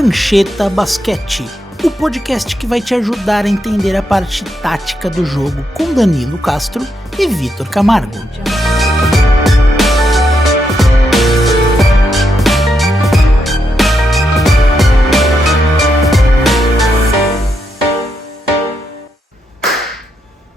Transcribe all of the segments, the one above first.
Prancheta Basquete, o podcast que vai te ajudar a entender a parte tática do jogo com Danilo Castro e Vitor Camargo.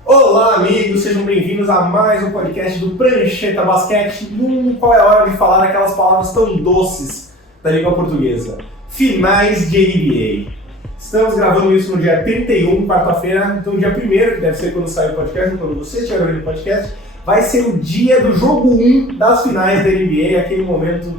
Olá, amigos, sejam bem-vindos a mais um podcast do Prancheta Basquete, no qual é hora de falar aquelas palavras tão doces da língua portuguesa. Finais de NBA. Estamos gravando isso no dia 31, quarta-feira, então dia 1º, que deve ser quando sair o podcast, quando você estiver ouvindo o podcast, vai ser o dia do jogo 1 das finais da NBA, aquele momento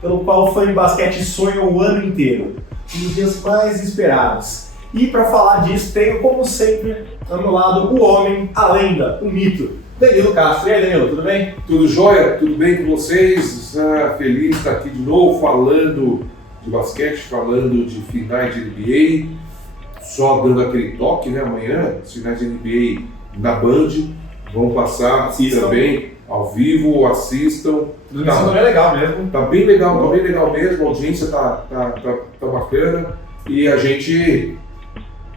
pelo qual o fã de basquete sonha o ano inteiro. Um dos dias mais esperados. E para falar disso, tenho, como sempre, ao meu lado, o homem, a lenda, o mito, Danilo Castro. E aí, Danilo, tudo bem? Tudo jóia? Tudo bem com vocês? Feliz de estar aqui de novo, falando de basquete, falando de finais de NBA. Só dando aquele toque, né? Amanhã, as finais de NBA na Band vão passar também ao vivo, assistam. Tá bem legal mesmo. Tá bem legal mesmo, a audiência tá bacana. E a gente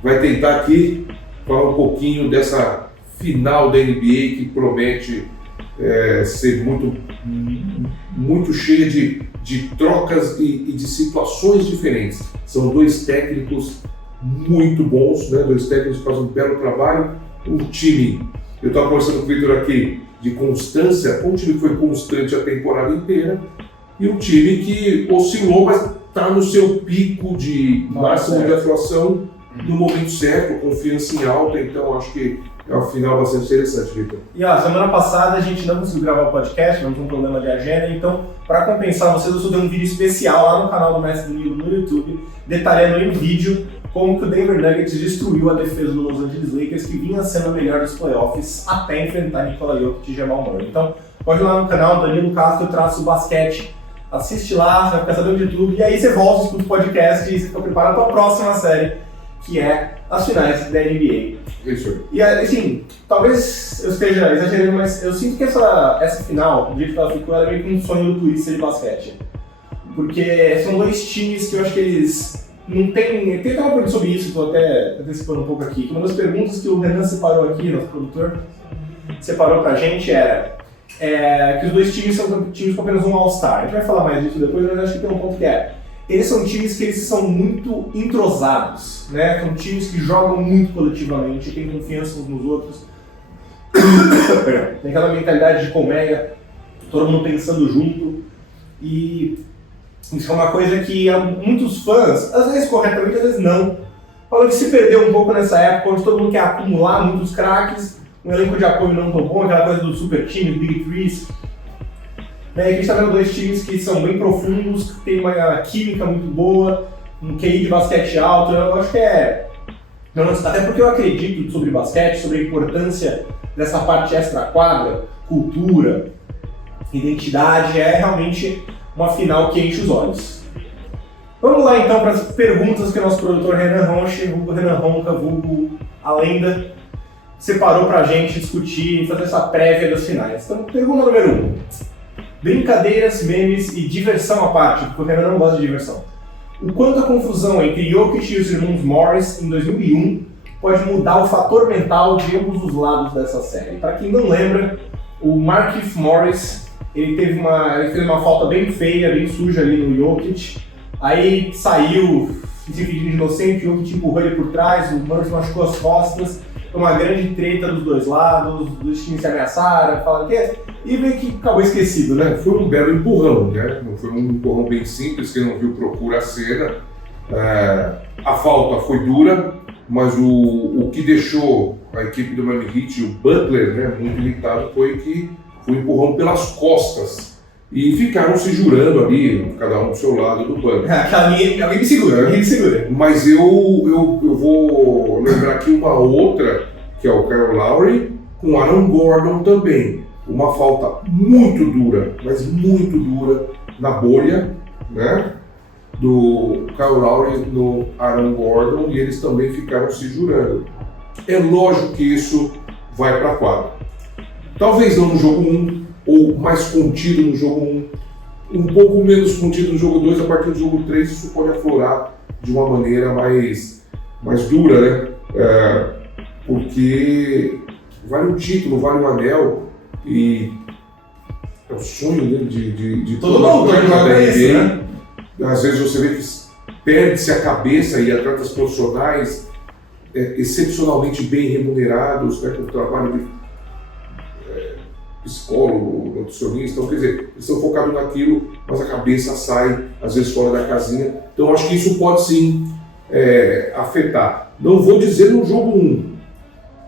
vai tentar aqui falar um pouquinho dessa final da NBA que promete ser muito cheia de trocas e de situações diferentes. São dois técnicos muito bons, né? Dois técnicos que fazem um belo trabalho. Um time, eu estava conversando com o Vitor aqui, de constância, um time que foi constante a temporada inteira e um time que oscilou, mas está no seu pico de máximo de atuação no momento certo, confiança em alta, então acho que é um final bastante interessante, Vitor. E semana passada a gente não conseguiu gravar o podcast, não tinha um problema de agenda, então para compensar vocês, eu estou dando um vídeo especial lá no canal do Mestre Danilo no YouTube, detalhando em vídeo como que o Denver Nuggets destruiu a defesa do Los Angeles Lakers, que vinha sendo a melhor dos playoffs até enfrentar Nikola Jokic e Jamal Murray. Então pode ir lá no canal Danilo Castro, basquete, assiste lá, você vai ficar sabendo de tudo, e aí você volta, escuta o podcast e você fica preparado para a próxima série, que é as finais da NBA. Isso. E assim, talvez eu esteja exagerando, mas eu sinto que essa final, do jeito que ela ficou, ela é meio que um sonho do turista de basquete. Porque são dois times que eu acho que eles não têm... Tem uma pergunta sobre isso, estou até antecipando um pouco aqui. Uma das perguntas que o Renan separou aqui, nosso produtor, separou pra gente era que os dois times são times com apenas um All-Star. A gente vai falar mais disso depois, mas acho que tem um ponto que eles são times que eles são muito entrosados, né? São times que jogam muito coletivamente, têm confiança uns nos outros. Tem aquela mentalidade de colmeia, todo mundo pensando junto. E isso é uma coisa que muitos fãs, às vezes corretamente, às vezes não, falam que se perdeu um pouco nessa época, onde todo mundo quer acumular muitos craques, um elenco de apoio não tão bom, aquela coisa do super time, do Big Threes. A gente está vendo dois times que são bem profundos, que tem uma química muito boa, um QI de basquete alto. Eu acho que até porque eu acredito sobre basquete, sobre a importância dessa parte extra-quadra, cultura, identidade, é realmente uma final que enche os olhos. Vamos lá então para as perguntas que o nosso produtor Renan Ronche, vulgo Renan Ronca, vulgo a lenda, separou para a gente discutir e fazer essa prévia das finais. Então, pergunta número 1. Brincadeiras, memes e diversão à parte, porque o Renan não gosta de diversão. O quanto a confusão entre Jokic e os irmãos Morris em 2001 pode mudar o fator mental de ambos os lados dessa série. Para quem não lembra, o Markieff Morris ele fez uma falta bem feia, bem suja ali no Jokic. Aí saiu, se fingindo de inocente, o Jokic empurrou ele por trás, o Morris machucou as costas. Foi uma grande treta dos dois lados, os dois times se ameaçaram, falaram que e meio que acabou esquecido, né? Foi um belo empurrão, né? Não foi um empurrão bem simples, quem não viu procura a cena. A falta foi dura, mas o que deixou a equipe do Miami Heat, o Butler, né, muito irritado, foi que foi um empurrão pelas costas. E ficaram se jurando ali, cada um do seu lado do banco. Alguém me segura. Mas eu vou lembrar aqui uma outra, que é o Kyle Lowry, com Aaron Gordon também. Uma falta muito dura, mas muito dura, na bolha, né? Do Kyle Lowry no Aaron Gordon, e eles também ficaram se jurando. É lógico que isso vai para a quadra. Talvez não no jogo 1, ou mais contido no jogo 1, um pouco menos contido no jogo 2, a partir do jogo 3 isso pode aflorar de uma maneira mais dura, né? Porque vale um título, vale um anel e é o sonho dele de todo mundo joga isso, né? Às vezes você vê que perde-se a cabeça e atletas profissionais excepcionalmente bem remunerados, né, com trabalho de psicólogo, nutricionista, então, quer dizer, eles estão focados naquilo, mas a cabeça sai, às vezes, fora da casinha. Então, acho que isso pode, sim, afetar. Não vou dizer no jogo 1,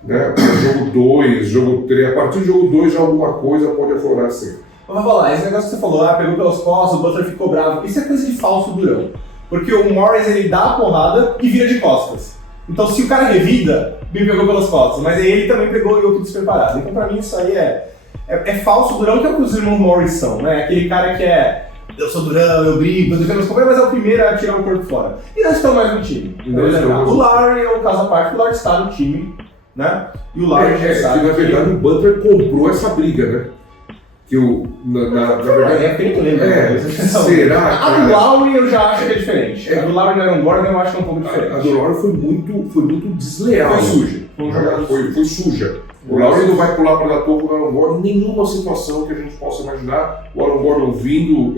né? Jogo 2, jogo 3, a partir do jogo 2 já alguma coisa pode aflorar, sim. Mas vamos lá, esse negócio que você falou, pegou pelas costas, o Butler ficou bravo, isso é coisa de falso durão. Porque o Morris, ele dá a porrada e vira de costas. Então, se o cara revida, me pegou pelas costas, mas aí ele também pegou e eu tudo despreparado. Então, pra mim, isso aí é falso durão, que é o que os irmãos Morris são, né? Aquele cara que eu sou durão, eu brigo, eu defendo os companheiros, mas é o primeiro a tirar o corpo fora. E não estão mais no time. O Larry é o caso à parte, o Larry está no time, né? E o Larry já sabe que, na verdade, o Butler comprou essa briga, né? Que na verdade... eu lembro. Será? A do Lowry eu já acho que é diferente. A do Lowry no Aaron Gordon eu acho que é um pouco diferente. A do Lowry foi muito desleal. Foi suja. Foi suja. O Lowry não vai pular para dar toco no Aaron Gordon em nenhuma situação que a gente possa imaginar. O Aaron Gordon vindo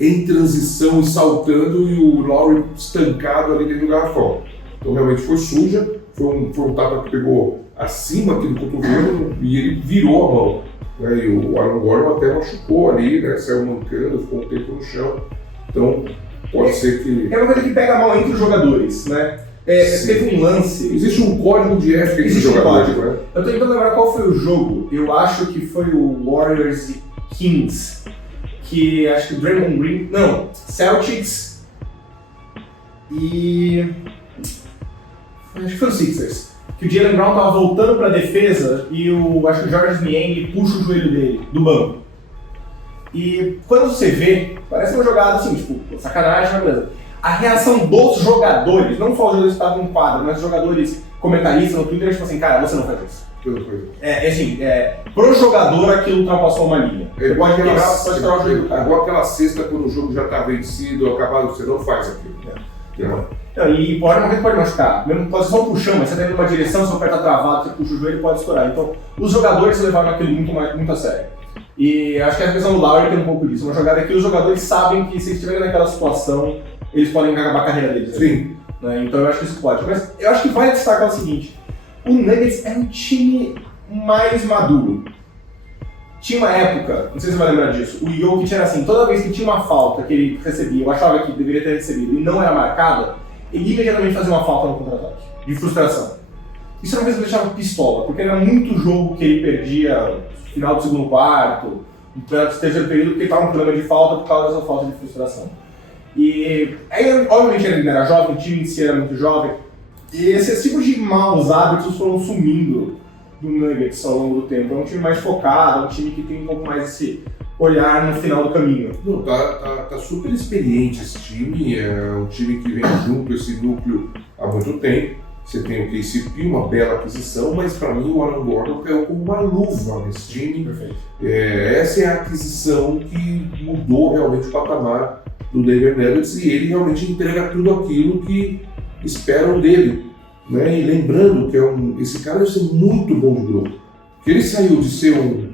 em transição e saltando e o Lowry estancado ali dentro do garrafão. Então realmente foi suja. Foi um tapa que pegou acima aqui do cotovelo e ele virou a mão. E o Aaron Gordon até machucou ali, né? Saiu mancando, ficou um tempo no chão. Então, pode ser que... É uma coisa que pega mal entre os jogadores, né? Teve um lance... Existe um código de ética entre os jogadores, né? Eu tô tentando lembrar qual foi o jogo. Eu acho que foi o Warriors e Kings. Que acho que o Draymond Green... Não, Celtics e... acho que foi o Sixers. Que o Jaylen Brown tava voltando pra defesa e acho que o Georges Niang puxa o joelho dele, do banco. E quando você vê, parece uma jogada assim, tipo, sacanagem, beleza. A reação dos jogadores, não só os jogadores que estavam no quadro, mas os jogadores comentaristas no Twitter, tipo assim, cara, você não faz isso. Pro jogador aquilo ultrapassou uma linha. Ele pode quebrar o joelho do cara. Igual aquela cesta quando o jogo já tá vencido, acabado, você não faz aquilo. Não, e pode machucar, mesmo pode ser só um puxão, mas você tá indo numa direção, seu pé tá travado, você puxa o joelho e pode estourar. Então, os jogadores levaram aquilo muito a sério. E acho que a questão do Lowry tem um pouco disso. Uma jogada que os jogadores sabem que se estiverem naquela situação, eles podem acabar a carreira deles. Sim. Né? Então eu acho que isso pode. Mas eu acho que vale destacar o seguinte: o Nuggets é um time mais maduro. Tinha uma época, não sei se você vai lembrar disso, o Jokic era assim, toda vez que tinha uma falta que ele recebia, eu achava que deveria ter recebido e não era marcada, ele imediatamente fazia uma falta no contra-ataque, de frustração. Isso era uma coisa que me deixava pistola, porque era muito jogo que ele perdia no final do segundo quarto, no terceiro período, porque estava um problema de falta por causa dessa falta de frustração. E aí, obviamente, ele era jovem, o time em si era muito jovem, e esses tipos de maus hábitos foram sumindo do Nuggets ao longo do tempo. É um time mais focado, é um time que tem um pouco mais esse olhar no final do caminho. Não, tá super experiente esse time, é um time que vem junto esse núcleo há muito tempo. Você tem o KCP, uma bela aquisição, mas para mim o Aaron Gordon caiu como uma luva nesse time. Perfeito. Essa é a aquisição que mudou realmente o patamar do Denver Nuggets e ele realmente entrega tudo aquilo que esperam dele. Né? E lembrando que esse cara deve ser muito bom de grupo. Que ele saiu de ser um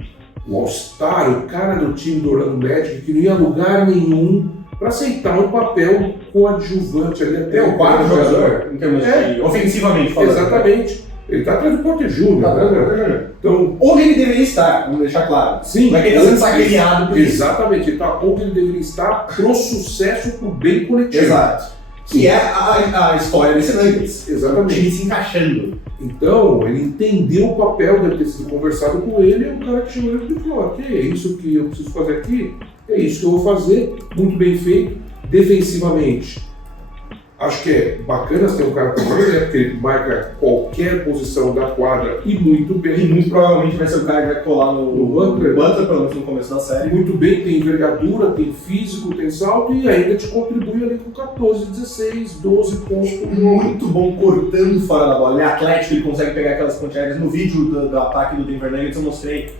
All-Star, o cara do time do Orlando Magic, que não ia a lugar nenhum para aceitar um papel coadjuvante ali até o quarto jogador, em termos de ofensivamente falando. Exatamente. Ele está atrás do Porter Júnior. Então, onde ele deveria estar, vamos deixar claro. Sim. Mas ele está sendo sacaneado por isso. Exatamente. Ele está onde ele deveria estar pro sucesso, pro bem coletivo. Exato. Que é a história desse Nuggets. Exatamente. O time se encaixando. Então, ele entendeu o papel, deve ter sido conversado com ele, e o cara que chegou ele falou, que é isso que eu preciso fazer aqui, é isso que eu vou fazer, muito bem feito, defensivamente. Acho que é bacana ter um cara como ele, né, porque ele marca qualquer posição da quadra e muito bem. E muito provavelmente vai ser o cara que vai colar no Butler, pelo menos no começo da série. Muito bem, tem envergadura, tem físico, tem salto e ainda te contribui ali com 14, 16, 12 pontos por jogo. Muito bom cortando fora da bola. Ele é atlético, ele consegue pegar aquelas ponteadas. No vídeo do ataque do Denver Nuggets eu mostrei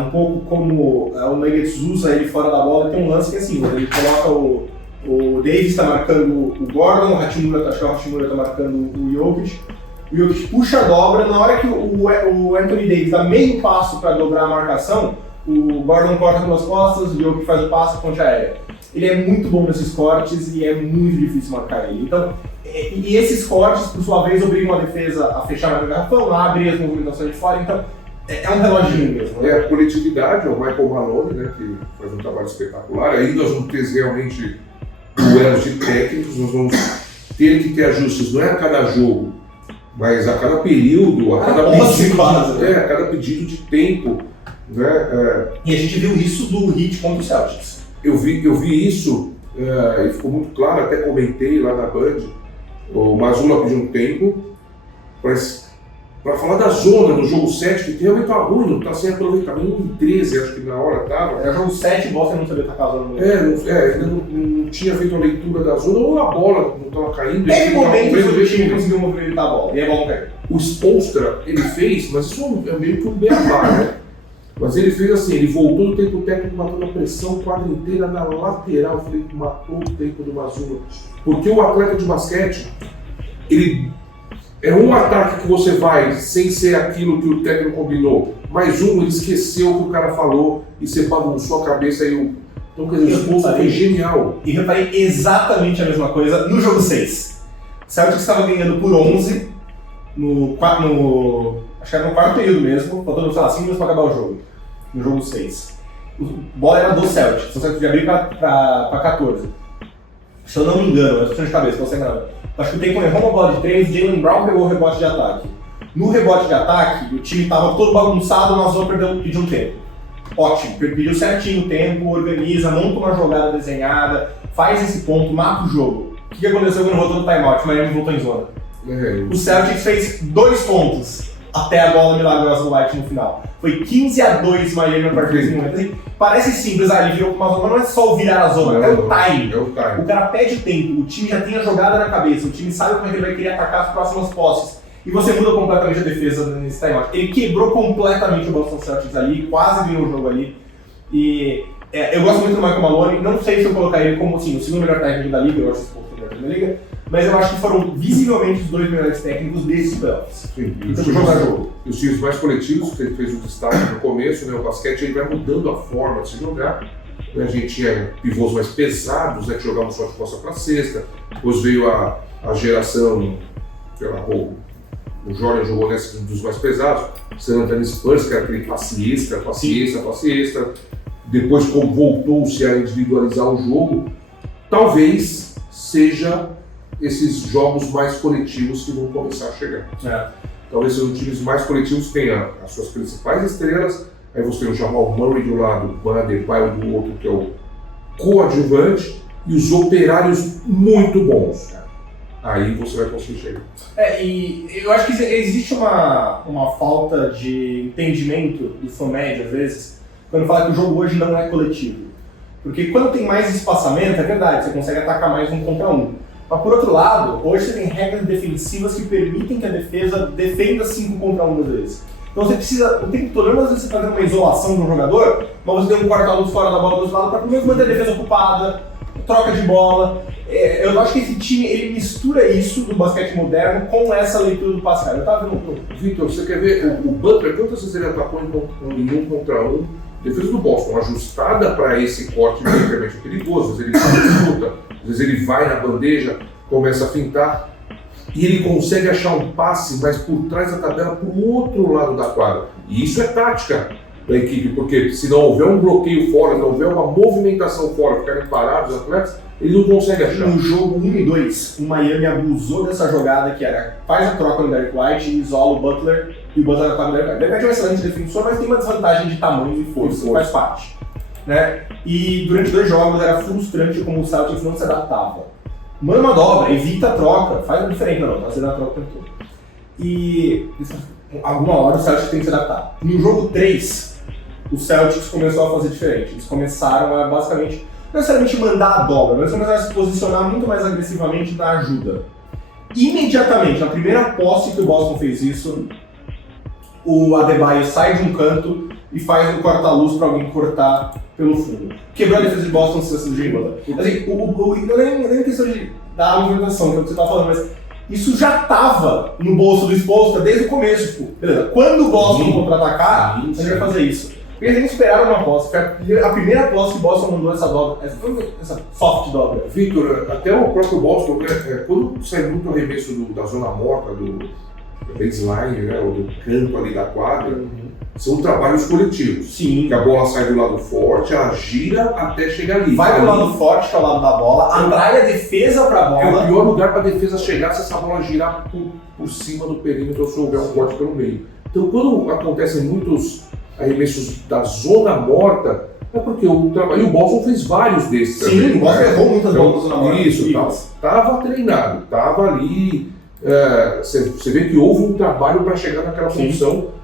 um pouco como o Nuggets usa ele fora da bola. E tem um lance que é assim, ele coloca o O Davis está marcando o Gordon, o Hachimura, acho que o Hachimura está marcando o Jokic. O Jokic puxa a dobra, na hora que o Anthony Davis dá meio passo para dobrar a marcação, o Gordon corta pelas costas, o Jokic faz o passo, ponte aérea. Ele é muito bom nesses cortes e é muito difícil marcar ele. Então, e esses cortes, por sua vez, obrigam a defesa a fechar mais o garrafão, a abrir as movimentações de fora, então é um relógio mesmo. Né? É a coletividade, é o Michael Malone, né, que faz um trabalho espetacular. Aí nós vamos ter realmente duelos de técnicos, nós vamos ter que ter ajustes, não é a cada jogo, mas a cada período, a cada a cada pedido de tempo. Né? E a gente viu isso do Heat contra o Celtics. Eu vi isso e ficou muito claro, até comentei lá na Band. O Mazzulla pediu um tempo para falar da zona no jogo 7, que realmente tá ruim, não tá sem aproveitamento em 13, acho que na hora tava. Era jogo 7 e o Boston não sabia atacar a zona. Ainda não tinha feito a leitura da zona, ou a bola não estava caindo. Teve momentos que o time conseguiu movimentar a bola, e é bom cair. O Spoelstra, ele fez, mas isso é meio que um beabá, né? Mas ele fez assim, ele voltou do tempo técnico, matou a pressão, quadra inteira na lateral. Eu falei, matou o tempo do Mazzulla. Porque o atleta de basquete, ele é um ataque que você vai sem ser aquilo que o técnico combinou. Mais um, ele esqueceu o que o cara falou e você bagunçou a cabeça e Então, quer dizer, o Spoelstra foi genial. E reparei exatamente a mesma coisa no jogo 6. O Celtics estava ganhando por 11 acho que era no quarto período mesmo, faltando, sei lá, 5 minutos para acabar o jogo. No jogo 6. A bola era do Celtics, o Celtics ia abrir para 14. Se eu não me engano, eu estou de cabeça, não sei nada. Acho que o Tatum errou uma bola de 3, Jaylen Brown pegou o rebote de ataque. No rebote de ataque, o time estava todo bagunçado, nós vamos pedir um tempo. Ótimo, pediu certinho o tempo, organiza, monta uma jogada desenhada, faz esse ponto, mata o jogo. O que aconteceu quando voltou no timeout? O Miami voltou em zona. O Celtics fez 2 pontos até a bola milagrosa do White no final. Foi 15-2 Miami a partir desse momento. Assim, parece simples, ele virou com uma zona, mas não é só o virar a zona, é o time. O cara pede tempo, o time já tem a jogada na cabeça, o time sabe como é que ele vai querer atacar as próximas posses. E você muda completamente a defesa nesse timeout. Ele quebrou completamente o Boston Celtics ali, quase ganhou o jogo ali. E eu gosto muito do Michael Malone, não sei se eu colocar ele como assim, o segundo melhor técnico da liga, eu acho que o melhor da liga, mas eu acho que foram visivelmente os 2 melhores técnicos desses playoffs. Sim, e os times mais coletivos, que ele fez o destaque no começo, né, o basquete ele vai mudando a forma de se jogar. Né, a gente tinha pivôs mais pesados, né, que jogavam só de costa para cesta, depois veio a geração, sei lá, o Jordan jogou nesse dos mais pesados, o San Antonio Spurs, que era aquele passe extra. Depois, como voltou-se a individualizar o jogo, talvez seja esses jogos mais coletivos que vão começar a chegar. Talvez sejam times mais coletivos que tenham as suas principais estrelas, aí você tem o Jamal Murray do lado, o Ban Adebayo do outro, que é o coadjuvante, e os operários muito bons. Aí você vai conseguir chegar. E eu acho que existe uma falta de entendimento do fã médio, às vezes, quando fala que o jogo hoje não é coletivo. Porque quando tem mais espaçamento, é verdade, você consegue atacar mais 1 contra 1. Mas por outro lado, hoje você tem regras defensivas que permitem que a defesa defenda 5 contra 1 às vezes. Então você precisa, o tempo todo, às vezes você fazer uma isolação de um jogador, mas você tem um quarto-luz fora da bola do outro lado para primeiro manter a defesa ocupada, troca de bola. Eu acho que esse time, ele mistura isso do basquete moderno com essa leitura do Pascal. Eu tava vendo... Vitor, você quer ver o Butler, quantas vezes ele atacou em 1 contra 1? Defesa do Boston, ajustada para esse corte realmente perigoso. Às vezes ele faz disputa, às vezes ele vai na bandeja, começa a fintar, e ele consegue achar um passe, mas por trás da tabela, para o outro lado da quadra. E isso é tática da equipe, porque se não houver um bloqueio fora, não houver uma movimentação fora, ficarem parados os atletas, ele não consegue achar. No jogo 1 e 2, o Miami abusou dessa jogada que era faz a troca no Derrick White e isola o Butler, e o Butler ataca o Derrick White. O Derrick White é um excelente defensor, mas tem uma desvantagem de tamanho e força, faz parte. Né? E durante 2 jogos era frustrante como o Celtics não se adaptava. Manda uma dobra, evita a troca, faz a diferença, não, fazendo a troca o tempo todo. E alguma hora o Celtics tem que se adaptar. No jogo 3, o Celtics começou a fazer diferente. Eles começaram a basicamente, não necessariamente mandar a dobra, mas começaram a se posicionar muito mais agressivamente na ajuda. Imediatamente, na primeira posse que o Boston fez isso, o Adebayo sai de um canto e faz um corta-luz para alguém cortar pelo fundo. Quebrou a defesa de Boston se você do Jimmy Butler. Assim, não é nem questão da movimentação, que é o que você tá falando, mas isso já tava no bolso do Spoelstra desde o começo, tipo, beleza. Quando o Boston contra-atacar, a gente vai fazer isso. Porque eles nem esperaram uma posse, foi a primeira posse que o Boston mandou essa dobra, essa soft dobra. Victor, até o próprio Boston, quando sai muito arremesso da zona morta, do baseline, né, ou do canto ali da quadra, são trabalhos coletivos. Sim. Que a bola sai do lado forte, ela gira até chegar ali. Vai pro lado forte, que é o lado da bola, atrai a defesa pra bola. É o pior lugar pra defesa chegar se essa bola girar por cima do perímetro ou se houver um corte pelo meio. Então, quando acontecem muitos arremessos da zona morta, é porque o trabalho. E o Boston fez vários desses. Sim, também, o Boston errou muitas bolas da zona morta. Isso, tava treinado, tava ali. Você vê que houve um trabalho para chegar naquela função.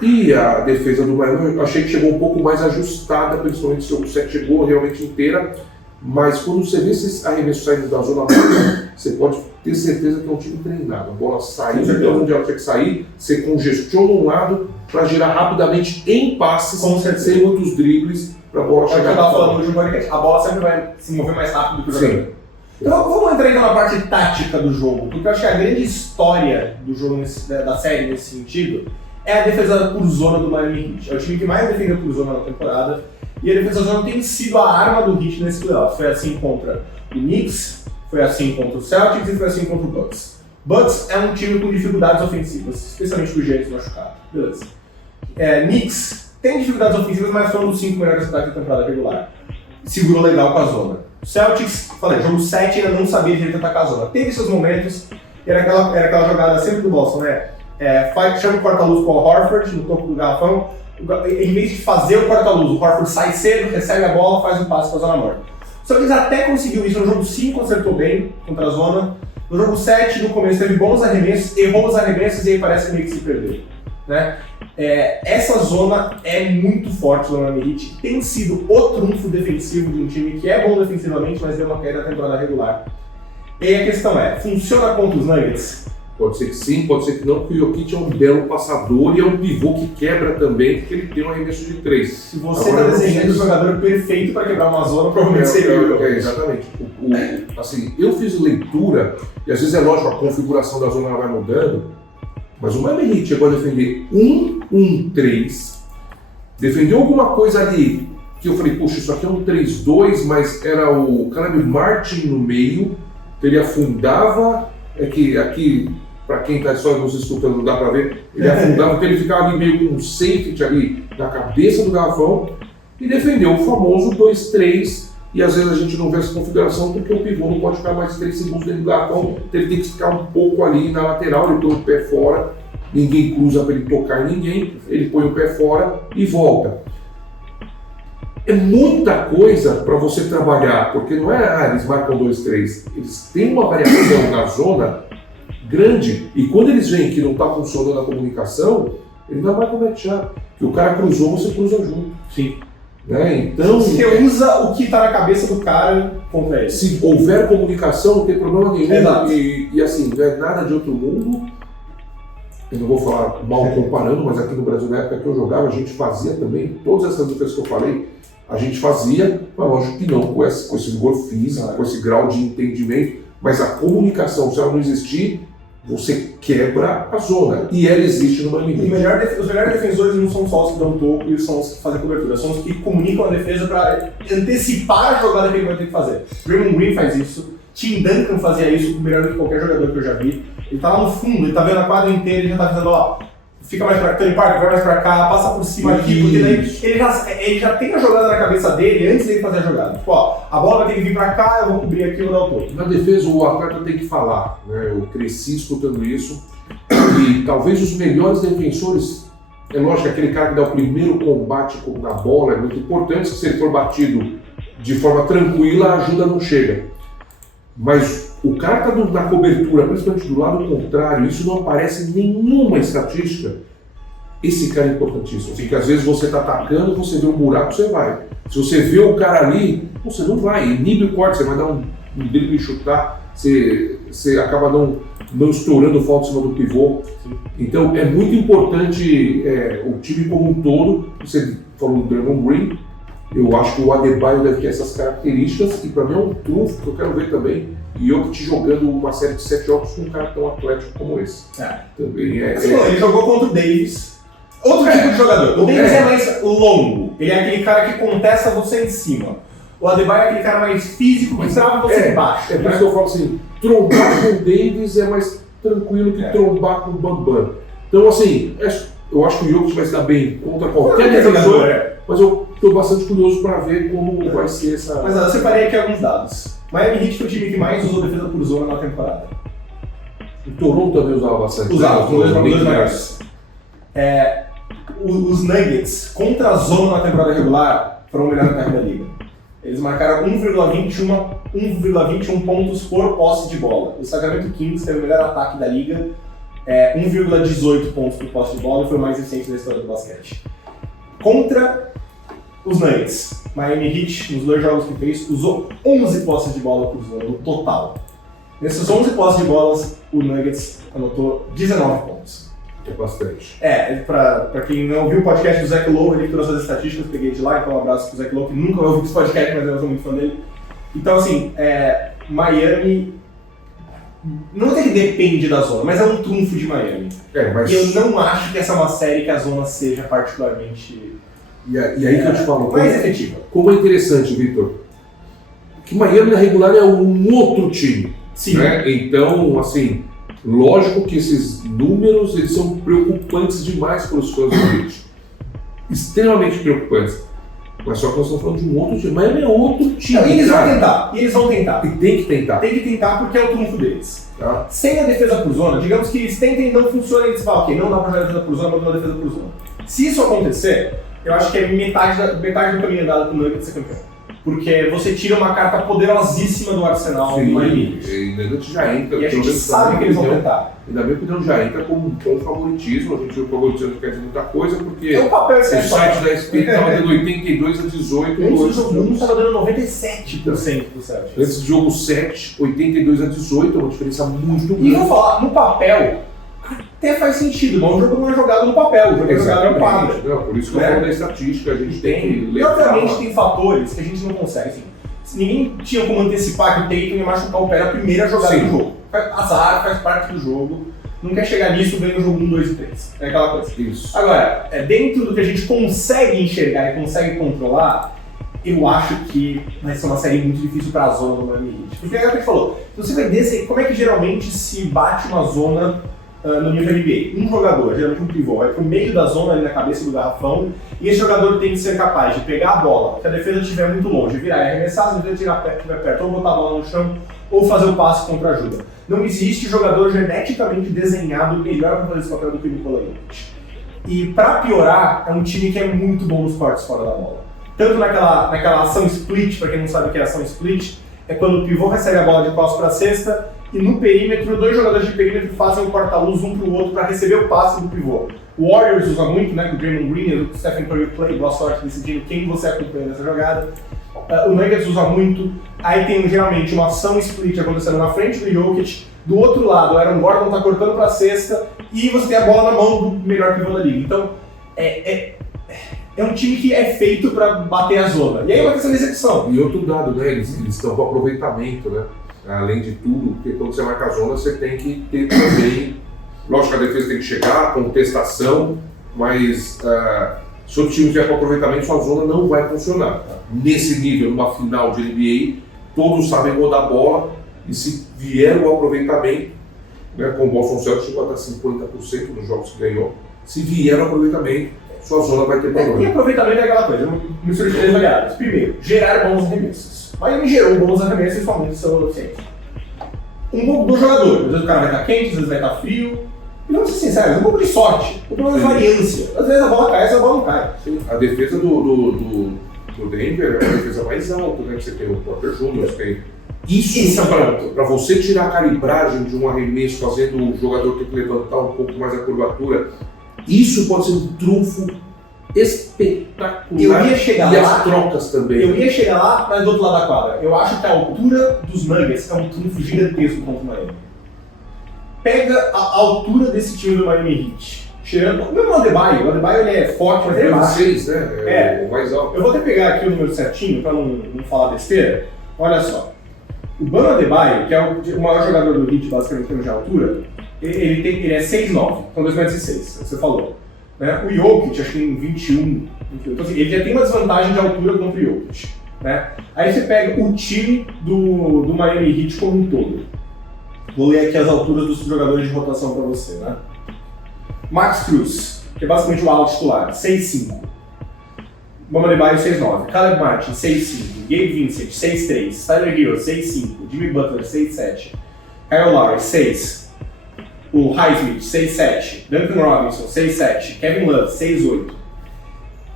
E a defesa do Miami, eu achei que chegou um pouco mais ajustada, principalmente se o set chegou realmente inteira. Mas quando você vê esses arremessos saindo da zona morta, você pode ter certeza que é um time treinado. A bola saiu de onde ela tinha que sair, você congestiona um lado para girar rapidamente em passes, sem muitos dribles, para a bola chegar. É o que eu estava falando no podcast, a bola sempre vai se mover mais rápido que o jogador. Então vamos entrar então na parte tática do jogo, porque eu acho que a grande história do jogo, da série nesse sentido, é a defesa por zona do Miami Heat. É o time que mais defendeu por zona na temporada. E a defesa zona tem sido a arma do Heat nesse playoff. Foi assim contra o Knicks, foi assim contra o Celtics e foi assim contra o Bucks. Bucks é um time com dificuldades ofensivas, especialmente com o Giannis machucado. Beleza. Knicks tem dificuldades ofensivas, mas foi um dos 5 melhores ataques da temporada regular. Segurou legal com a zona. Celtics, falei, jogo 7 ainda não sabia direito atacar a zona. Teve seus momentos, era aquela jogada sempre do Boston, né? Chama o corta-luz com o Horford no topo do garrafão. Em vez de fazer o corta-luz, o Horford sai cedo, recebe a bola, faz um passe para a zona morta. Só que eles até conseguiu isso no jogo 5, acertou bem contra a zona. No jogo 7, no começo, teve bons arremessos, errou os arremessos e aí parece meio que se perdeu. Né? Essa zona é muito forte no Miami Heat. Tem sido o trunfo defensivo de um time que é bom defensivamente, mas deu uma queda na temporada regular. E aí a questão funciona contra os Nuggets? Pode ser que sim, pode ser que não, porque o Jokic é um belo passador e é um pivô que quebra também, porque ele tem um arremesso de 3. Se você está desejando o jogador perfeito para quebrar uma zona, provavelmente seria o Jokic. Exatamente. Assim, eu fiz leitura, e às vezes é lógico, a configuração da zona ela vai mudando, mas o Miami Heat chegou a defender 1-1-3, defendeu alguma coisa ali, que eu falei, puxa, isso aqui é um 3-2, mas era o Caleb Martin no meio, ele afundava, aqui para quem está só nos escutando não dá para ver, ele afundava, porque ele ficava ali meio com um safety ali na cabeça do garrafão e defendeu o famoso 2-3, e às vezes a gente não vê essa configuração porque o pivô não pode ficar mais 3 segundos dentro do garrafão, então ele tem que ficar um pouco ali na lateral, ele põe o pé fora, ninguém cruza para ele tocar em ninguém, ele põe o pé fora e volta. É muita coisa para você trabalhar, porque não é, eles marcam 2-3, eles têm uma variação na zona grande, e quando eles veem que não está funcionando a comunicação, ele não marca o matchup, que o cara cruzou, você cruza junto. Sim. Né? Então, você usa o que está na cabeça do cara contra ele. Se houver comunicação, não tem problema nenhum, Exato. E assim, não é nada de outro mundo. Eu não vou falar mal comparando, mas aqui no Brasil, na época que eu jogava, a gente fazia também, todas essas defesas que eu falei, a gente fazia, mas lógico que não com esse vigor físico, com esse grau de entendimento, mas a comunicação, se ela não existir, você quebra a zona, e ela existe no Miami Heat. Os melhores defensores não são só os que dão toco e são os que fazem cobertura, são os que comunicam a defesa para antecipar a jogada que ele vai ter que fazer. Draymond Green faz isso, Tim Duncan fazia isso melhor do que qualquer jogador que eu já vi. Ele tá lá no fundo, ele tá vendo a quadra inteira, ele já tá dizendo, fica mais pra cá, Tony Parker, vai mais pra cá, passa por cima aqui, porque daí ele já tem a jogada na cabeça dele antes dele fazer a jogada. Tipo, a bola vai ter que vir pra cá, eu vou cobrir aqui, eu vou dar o toque. Na defesa, o atleta tem que falar, né? Eu cresci escutando isso, e talvez os melhores defensores, é lógico que aquele cara que dá o primeiro combate na bola é muito importante, que se ele for batido de forma tranquila, a ajuda não chega. Mas o cara que está na cobertura, principalmente do lado contrário, isso não aparece em nenhuma estatística. Esse cara é importantíssimo. Porque às vezes você está atacando, você vê um buraco, você vai. Se você vê o cara ali, você não vai. Inibe o corte, você vai dar um drible e chutar, você acaba não não estourando falta em cima do pivô. Então é muito importante o time como um todo. Você falou do Draymond Green, eu acho que o Adebayo deve ter essas características e para mim é um trunfo que eu quero ver também. E eu te jogando uma série de 7 jogos com um cara tão atlético como esse. Também ele jogou contra o Davis. Outro tipo de jogador. O Davis é mais longo. Ele é aquele cara que contesta você em cima. O Adebayo é aquele cara mais físico que trava você embaixo. É por isso que eu falo assim, trombar com o Davis é mais tranquilo que trombar com o Bambam. Então assim, eu acho que o Jokic vai se dar bem contra qualquer defensor, mas eu estou bastante curioso para ver como vai ser essa... Mas eu separei aqui alguns dados. Miami Heat foi o time que mais usou defesa por zona na temporada. O Toronto também usava bastante. Usava, os dois maiores. Os Nuggets contra a zona na temporada regular foram o melhor ataque da liga. Eles marcaram 1,21 pontos por posse de bola. O Sacramento Kings teve o melhor ataque da liga, 1,18 pontos por posse de bola, e foi o mais recente da história do basquete. Contra os Nuggets, Miami Heat, nos 2 jogos que fez, usou 11 posses de bola por zona, no total. Nesses 11 posses de bolas, o Nuggets anotou 19 pontos. É bastante. Pra quem não viu o podcast do Zach Lowe, ele trouxe as estatísticas, peguei de lá, então um abraço pro Zach Lowe, que nunca ouviu esse podcast, mas eu sou muito fã dele. Então assim, Miami não é que depende da zona, mas é um trunfo de Miami. Mas... E eu não acho que essa é uma série que a zona seja particularmente... E aí que eu te falo, mais efetiva. Como é interessante, Vitor, que Miami na regular é um outro time. Sim. Né? Então, assim, lógico que esses números eles são preocupantes demais para os fãs do Heat. Extremamente preocupantes. Mas só que nós estamos falando de um outro time. Miami é outro time. E eles vão tentar. E tem que tentar. Tem que tentar porque é o trunfo deles. Tá? Sem a defesa por zona, digamos que eles tentem e não funciona, eles falam, ok, não dá pra jogar defesa por zona, mas uma defesa por zona. Se isso acontecer, eu acho que é metade do caminho andado pro Nuggets ser campeão. Porque você tira uma carta poderosíssima do arsenal do Miami. E o Nuggets já entra. E a gente sabe que eles vão tentar. Ainda bem que o Nuggets já entra com um favoritismo. A gente viu que o favoritismo não quer dizer muita coisa, porque é o papel o site da SP estava dando 82 a 18. Antes do jogo 1 estava dando 97% do Celtics. Antes do jogo 7, 82 a 18, é uma diferença muito grande. E vou falar, no papel, até faz sentido, mas o jogo não é jogado no papel, o jogo é jogado no quadro. Não, por isso que eu falo da estatística, a gente tem que E obviamente tem fatores que a gente não consegue. Assim, ninguém tinha como antecipar que o Tatum ia machucar o pé na primeira jogada do jogo. Azar, faz parte do jogo. Não quer chegar nisso, vem no jogo 1, 2 e 3. É aquela coisa. Isso. Agora, dentro do que a gente consegue enxergar e consegue controlar, eu acho que vai ser uma série muito difícil para a zona do Miami Heat. Porque é o que a gente falou, você vai descer, como é que geralmente se bate uma zona no nível NBA? Um jogador, geralmente um pivô, vai pro meio da zona ali na cabeça do garrafão, e esse jogador tem que ser capaz de pegar a bola, se a defesa estiver muito longe, virar e arremessar, se a defesa estiver perto, ou botar a bola no chão, ou fazer o passe contra ajuda. Não existe jogador geneticamente desenhado melhor para fazer esse papel do que o Nikola Jokic. E para piorar, é um time que é muito bom nos cortes fora da bola. Tanto naquela ação split, para quem não sabe o que é ação split, é quando o pivô recebe a bola de costas para a cesta, e no perímetro, 2 jogadores de perímetro fazem o corta-luz um para o outro para receber o passe do pivô. O Warriors usa muito, né, com o Draymond Green, o Stephen Curry play, boa sorte decidindo quem você acompanha nessa jogada. O Nuggets usa muito, aí tem geralmente uma ação split acontecendo na frente do Jokic, do outro lado o Aaron Gordon tá cortando para a cesta e você tem a bola na mão do melhor pivô da liga. Então, é um time que é feito para bater a zona. E aí é uma questão de execução. E outro dado, né, eles estão com aproveitamento, né? Além de tudo, porque quando você marca a zona, você tem que ter também, lógico que a defesa tem que chegar, contestação, mas se o time tiver com aproveitamento, sua zona não vai funcionar. Nesse nível, numa final de NBA, todos sabem rodar a bola, e se vier o aproveitamento, né, com o Boston Celtics chegou a dar 50% nos jogos que ganhou, se vier o aproveitamento, sua zona vai ter problema. E aproveitamento é aquela coisa, mistura de 3 variáveis. Primeiro, gerar bons arremessos. Miami gerou bons arremessos, somente seu ciente. Um pouco do jogador, às vezes o cara vai estar quente, às vezes vai estar frio. E vamos ser sinceros, é um pouco de sorte. O problema é variância. Às vezes a bola cai, às vezes a bola não cai. Sim. A defesa do Denver é a defesa mais alta, né? Que você tem o Porter Jr., tem. Isso para você tirar a calibragem de um arremesso, fazendo o jogador ter que levantar um pouco mais a curvatura, isso pode ser um trunfo espetacular. Eu ia chegar e lá, as trocas também. Eu ia chegar lá, mas do outro lado da quadra. Eu acho que a altura dos Nuggets é um trunfo gigantesco contra o Miami. pega a altura desse time do Miami Heat. Tirando, mesmo o Adebayo ele é forte, mas ele é baixo. 6, né? O mais alto. Eu vou até pegar aqui o número certinho, pra não falar besteira. Olha só. O Bam Adebayo, que é o maior jogador do Heat, basicamente, em termos de altura, ele é 6'9", com 2,6 m, você falou. Né? O Jokic, acho que tem 21. Então, assim, ele já tem uma desvantagem de altura contra o Jokic. Né? Aí você pega o time do Miami Heat como um todo. Vou ler aqui as alturas dos jogadores de rotação para você. Né? Max Strus, que é basicamente o ala titular, 6'5". Bam Adebayo, 6'9". Caleb Martin, 6'5". Gabe Vincent, 6'3". Tyler Hero, 6'5". Jimmy Butler, 6'7". Kyle Lowry, 6. O Highsmith, 6'7". Duncan Robinson, 6'7". Kevin Love, 6'8".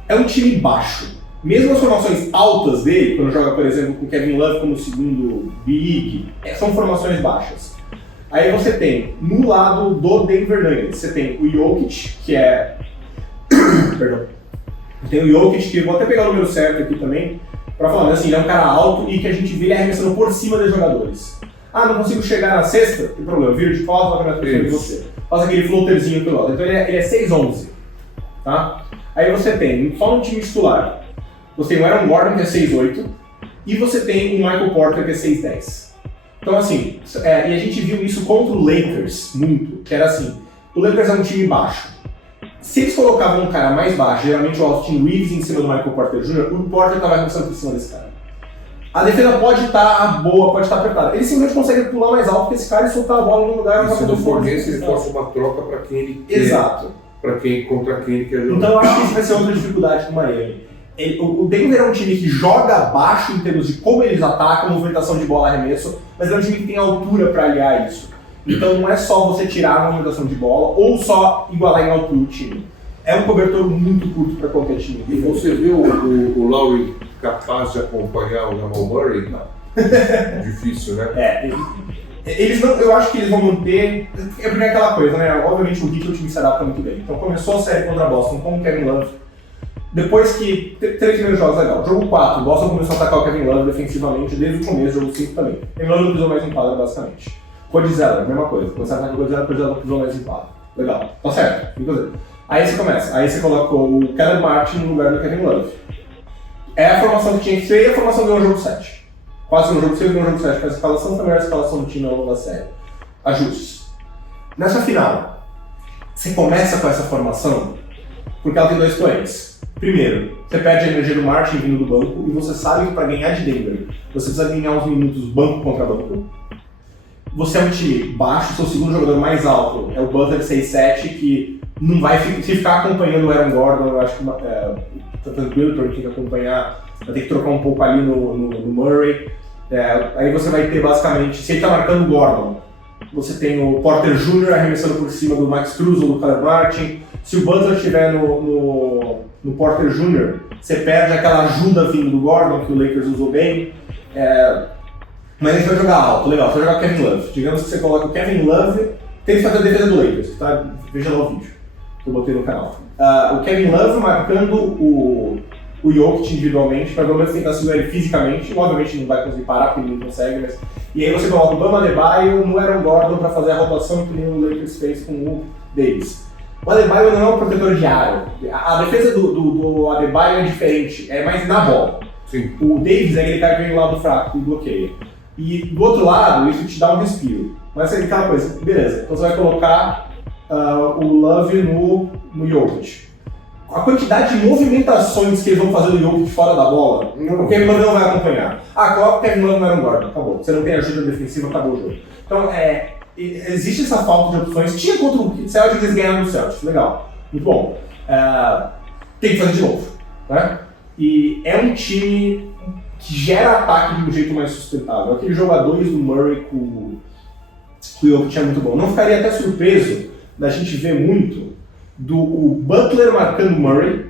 É um time baixo. Mesmo as formações altas dele, quando joga, por exemplo, com Kevin Love como segundo big, são formações baixas. Aí você tem, no lado do Denver Nuggets, você tem o Jokic, que é... Perdão. Tem o Jokic, que eu vou até pegar o número certo aqui também, pra falar, mas assim, ele é um cara alto e que a gente vê ele arremessando por cima dos jogadores. Ah, não consigo chegar na cesta? Não tem problema, vira de costas, vai começar a de você. Faz aquele floaterzinho pelo lado. Então ele é 6'11", tá? Aí você tem, só no time titular, você tem o Aaron Gordon, que é 6'8", e você tem o Michael Porter, que é 6'10". Então assim, e a gente viu isso contra o Lakers muito, que era assim, o Lakers é um time baixo. Se eles colocavam um cara mais baixo, geralmente o Austin Reeves em cima do Michael Porter Jr., o Porter estava começando por cima desse cara. A defesa pode estar boa, pode estar apertada. Ele simplesmente consegue pular mais alto que esse cara e soltar a bola no lugar. E se não for nesse, ele força uma troca para quem ele quer. Exato. Contra quem ele quer jogar. Então eu acho que isso vai ser outra dificuldade do Miami. O Denver é um time que joga baixo em termos de como eles atacam, movimentação de bola, arremesso, mas é um time que tem altura para aliar isso. Então não é só você tirar a movimentação de bola ou só igualar em altura o time. É um cobertor muito curto para qualquer time. E você viu o Lowry capaz de acompanhar o Jamal Murray? Não. Difícil, né? Eles não, eu acho que eles vão manter. É porque é aquela coisa, né? Obviamente o Heat o time se adapta muito bem. Então começou a série contra Boston com o Kevin Love. Depois que 3 primeiros jogos, legal. Jogo 4, Boston começou a atacar o Kevin Love defensivamente desde o começo, jogo 5 também. Kevin Love não pisou mais em quadra, basicamente. Cody Zeller, mesma coisa. Começaram a atacar o Cody Zeller não pisou mais em quadra. Legal, tá certo, tem que fazer. Aí você começa, aí você colocou o Caleb Martin no lugar do Kevin Love. É a formação que tinha que ser e a formação ganhou o jogo 7. Quase no jogo 6, ganhou o jogo 7. Faz a escalação também, a escalação do time ao longo da série. Ajustes. Nessa final, você começa com essa formação porque ela tem 2 poréns. Primeiro, você perde a energia do Martin vindo do banco e você sabe que para ganhar de Denver, você precisa ganhar uns minutos banco contra banco. Você é um time baixo, seu segundo jogador mais alto é o Butler 6'7", que não vai ficar acompanhando o Aaron Gordon, eu acho que tá tranquilo para quem acompanhar, vai ter que trocar um pouco ali no Murray. Aí você vai ter basicamente, se ele tá marcando o Gordon, você tem o Porter Jr. arremessando por cima do Max Strus ou do Caleb Martin. Se o Butler estiver no Porter Jr., você perde aquela ajuda vindo do Gordon, que o Lakers usou bem. Mas a gente vai jogar alto, legal, você vai jogar Kevin Love. Digamos que você coloca o Kevin Love, tem que fazer a defesa do Lakers, tá? Veja lá o vídeo que eu botei no canal. O Kevin Love marcando o Jokic individualmente, para pelo menos tentar segurar ele fisicamente. Obviamente não vai conseguir parar, porque ele não consegue, mas... E aí você coloca o Bam Adebayo no Aaron Gordon para fazer a rotação que o Lakers fez com o Davis. O Adebayo não é um protetor de aro. A defesa do Adebayo é diferente, é mais na bola. Sim. O Davis é aquele cara que vem do lado fraco e bloqueia. E do outro lado, isso te dá um respiro. Mas é aquela coisa, beleza, então você vai colocar o Love no Jokic. A quantidade de movimentações que eles vão fazer no Jokic fora da bola, o Kevin Love não vai acompanhar. Coloca o Kevin Love no Aaron Gordon, acabou. Você não tem ajuda defensiva, acabou o jogo. Então, existe essa falta de opções. Tinha contra o Celtics, eles ganharam no Celtics, legal, muito bom. Tem que fazer de novo, né? E é um time que gera ataque de um jeito mais sustentável. Aquele jogo a 2 do Murray com o Jokic é muito bom. Não ficaria até surpreso da gente ver muito o Butler marcando o Murray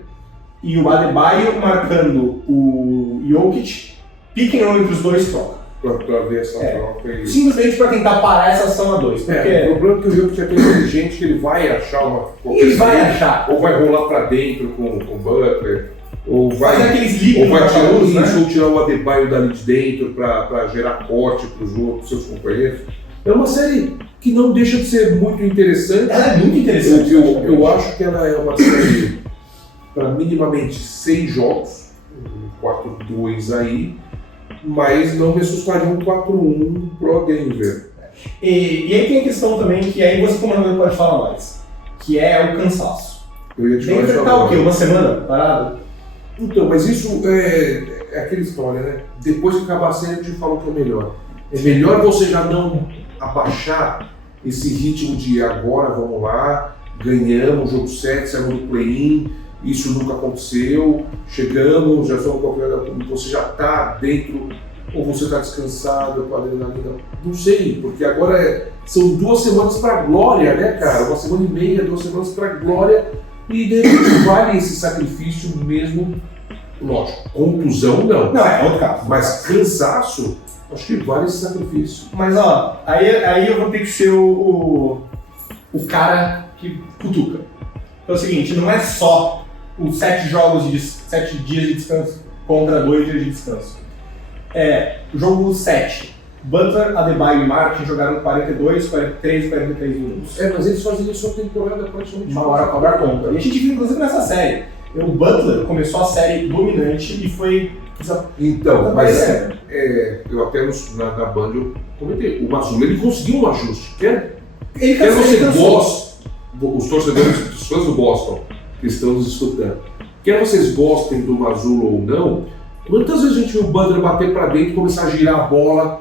e o Adebayo marcando o Jokic, pick and roll entre os dois, troca. Pra ver essa troca e... Simplesmente para tentar parar essa ação a 2. Porque... o problema é que o Jokic é tão inteligente que ele vai achar uma... Ele vai achar. Ou vai rolar pra dentro com o Butler, ou vai tirar o Adebayo dali de dentro pra gerar corte pros seus companheiros. É uma série que não deixa de ser muito interessante. Ela é muito interessante. Eu acho que ela é uma série para minimamente 6 jogos, 4-2 aí, mas não me assustaria um 4-1 pro Denver. E aí tem a questão também que aí você como jogador pode falar mais, que é o cansaço. Eu ia te falar Denver isso tá o quê? agora. Uma semana parado? Então, mas isso é aquela história, né? Depois que acabar a série, a gente fala o que é melhor. É melhor você já não abaixar esse ritmo de agora, vamos lá, ganhamos, jogo 7, saímos do play-in, isso nunca aconteceu, chegamos, já somos campeões, você já está dentro, ou você está descansado com a adrenalina, não sei, porque agora são 2 semanas para a glória, né, cara? 1 semana e meia, 2 semanas para a glória, e de repente vale esse sacrifício mesmo, lógico, contusão não. Não, é outro caso. Mas cansaço, acho que vale esse sacrifício. Mas ó, aí eu vou ter que ser o cara que cutuca. Então é o seguinte, não é só os 7 dias de descanso contra 2 dias de descanso. O jogo 7. Butler, Adebayo e Martin jogaram 42, 43 e 43 minutos. Mas eles fazem isso a temporada praticamente. Uma hora a cobrar conta. E a gente viu inclusive nessa série. O Butler começou a série dominante e foi... Então, mas eu até na Band eu comentei, o Mazzulla ele conseguiu um ajuste. Quer você goste, os torcedores, os fãs do Boston que estão nos escutando, quer vocês gostem do Mazzulla ou não, quantas vezes a gente viu o Butler bater para dentro e começar a girar a bola,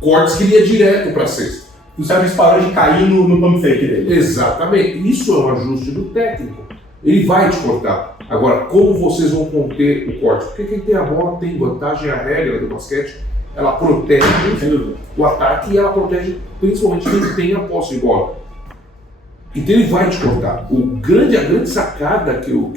cortes que ele ia direto para a cesta. O Sérgio parou de cair no pump fake dele. Exatamente, isso é um ajuste do técnico. Ele vai te cortar. Agora, como vocês vão conter o corte? Porque quem tem a bola tem vantagem, a regra do basquete, ela protege o ataque e ela protege principalmente quem tem a posse de bola. Então ele vai te cortar. A grande sacada que o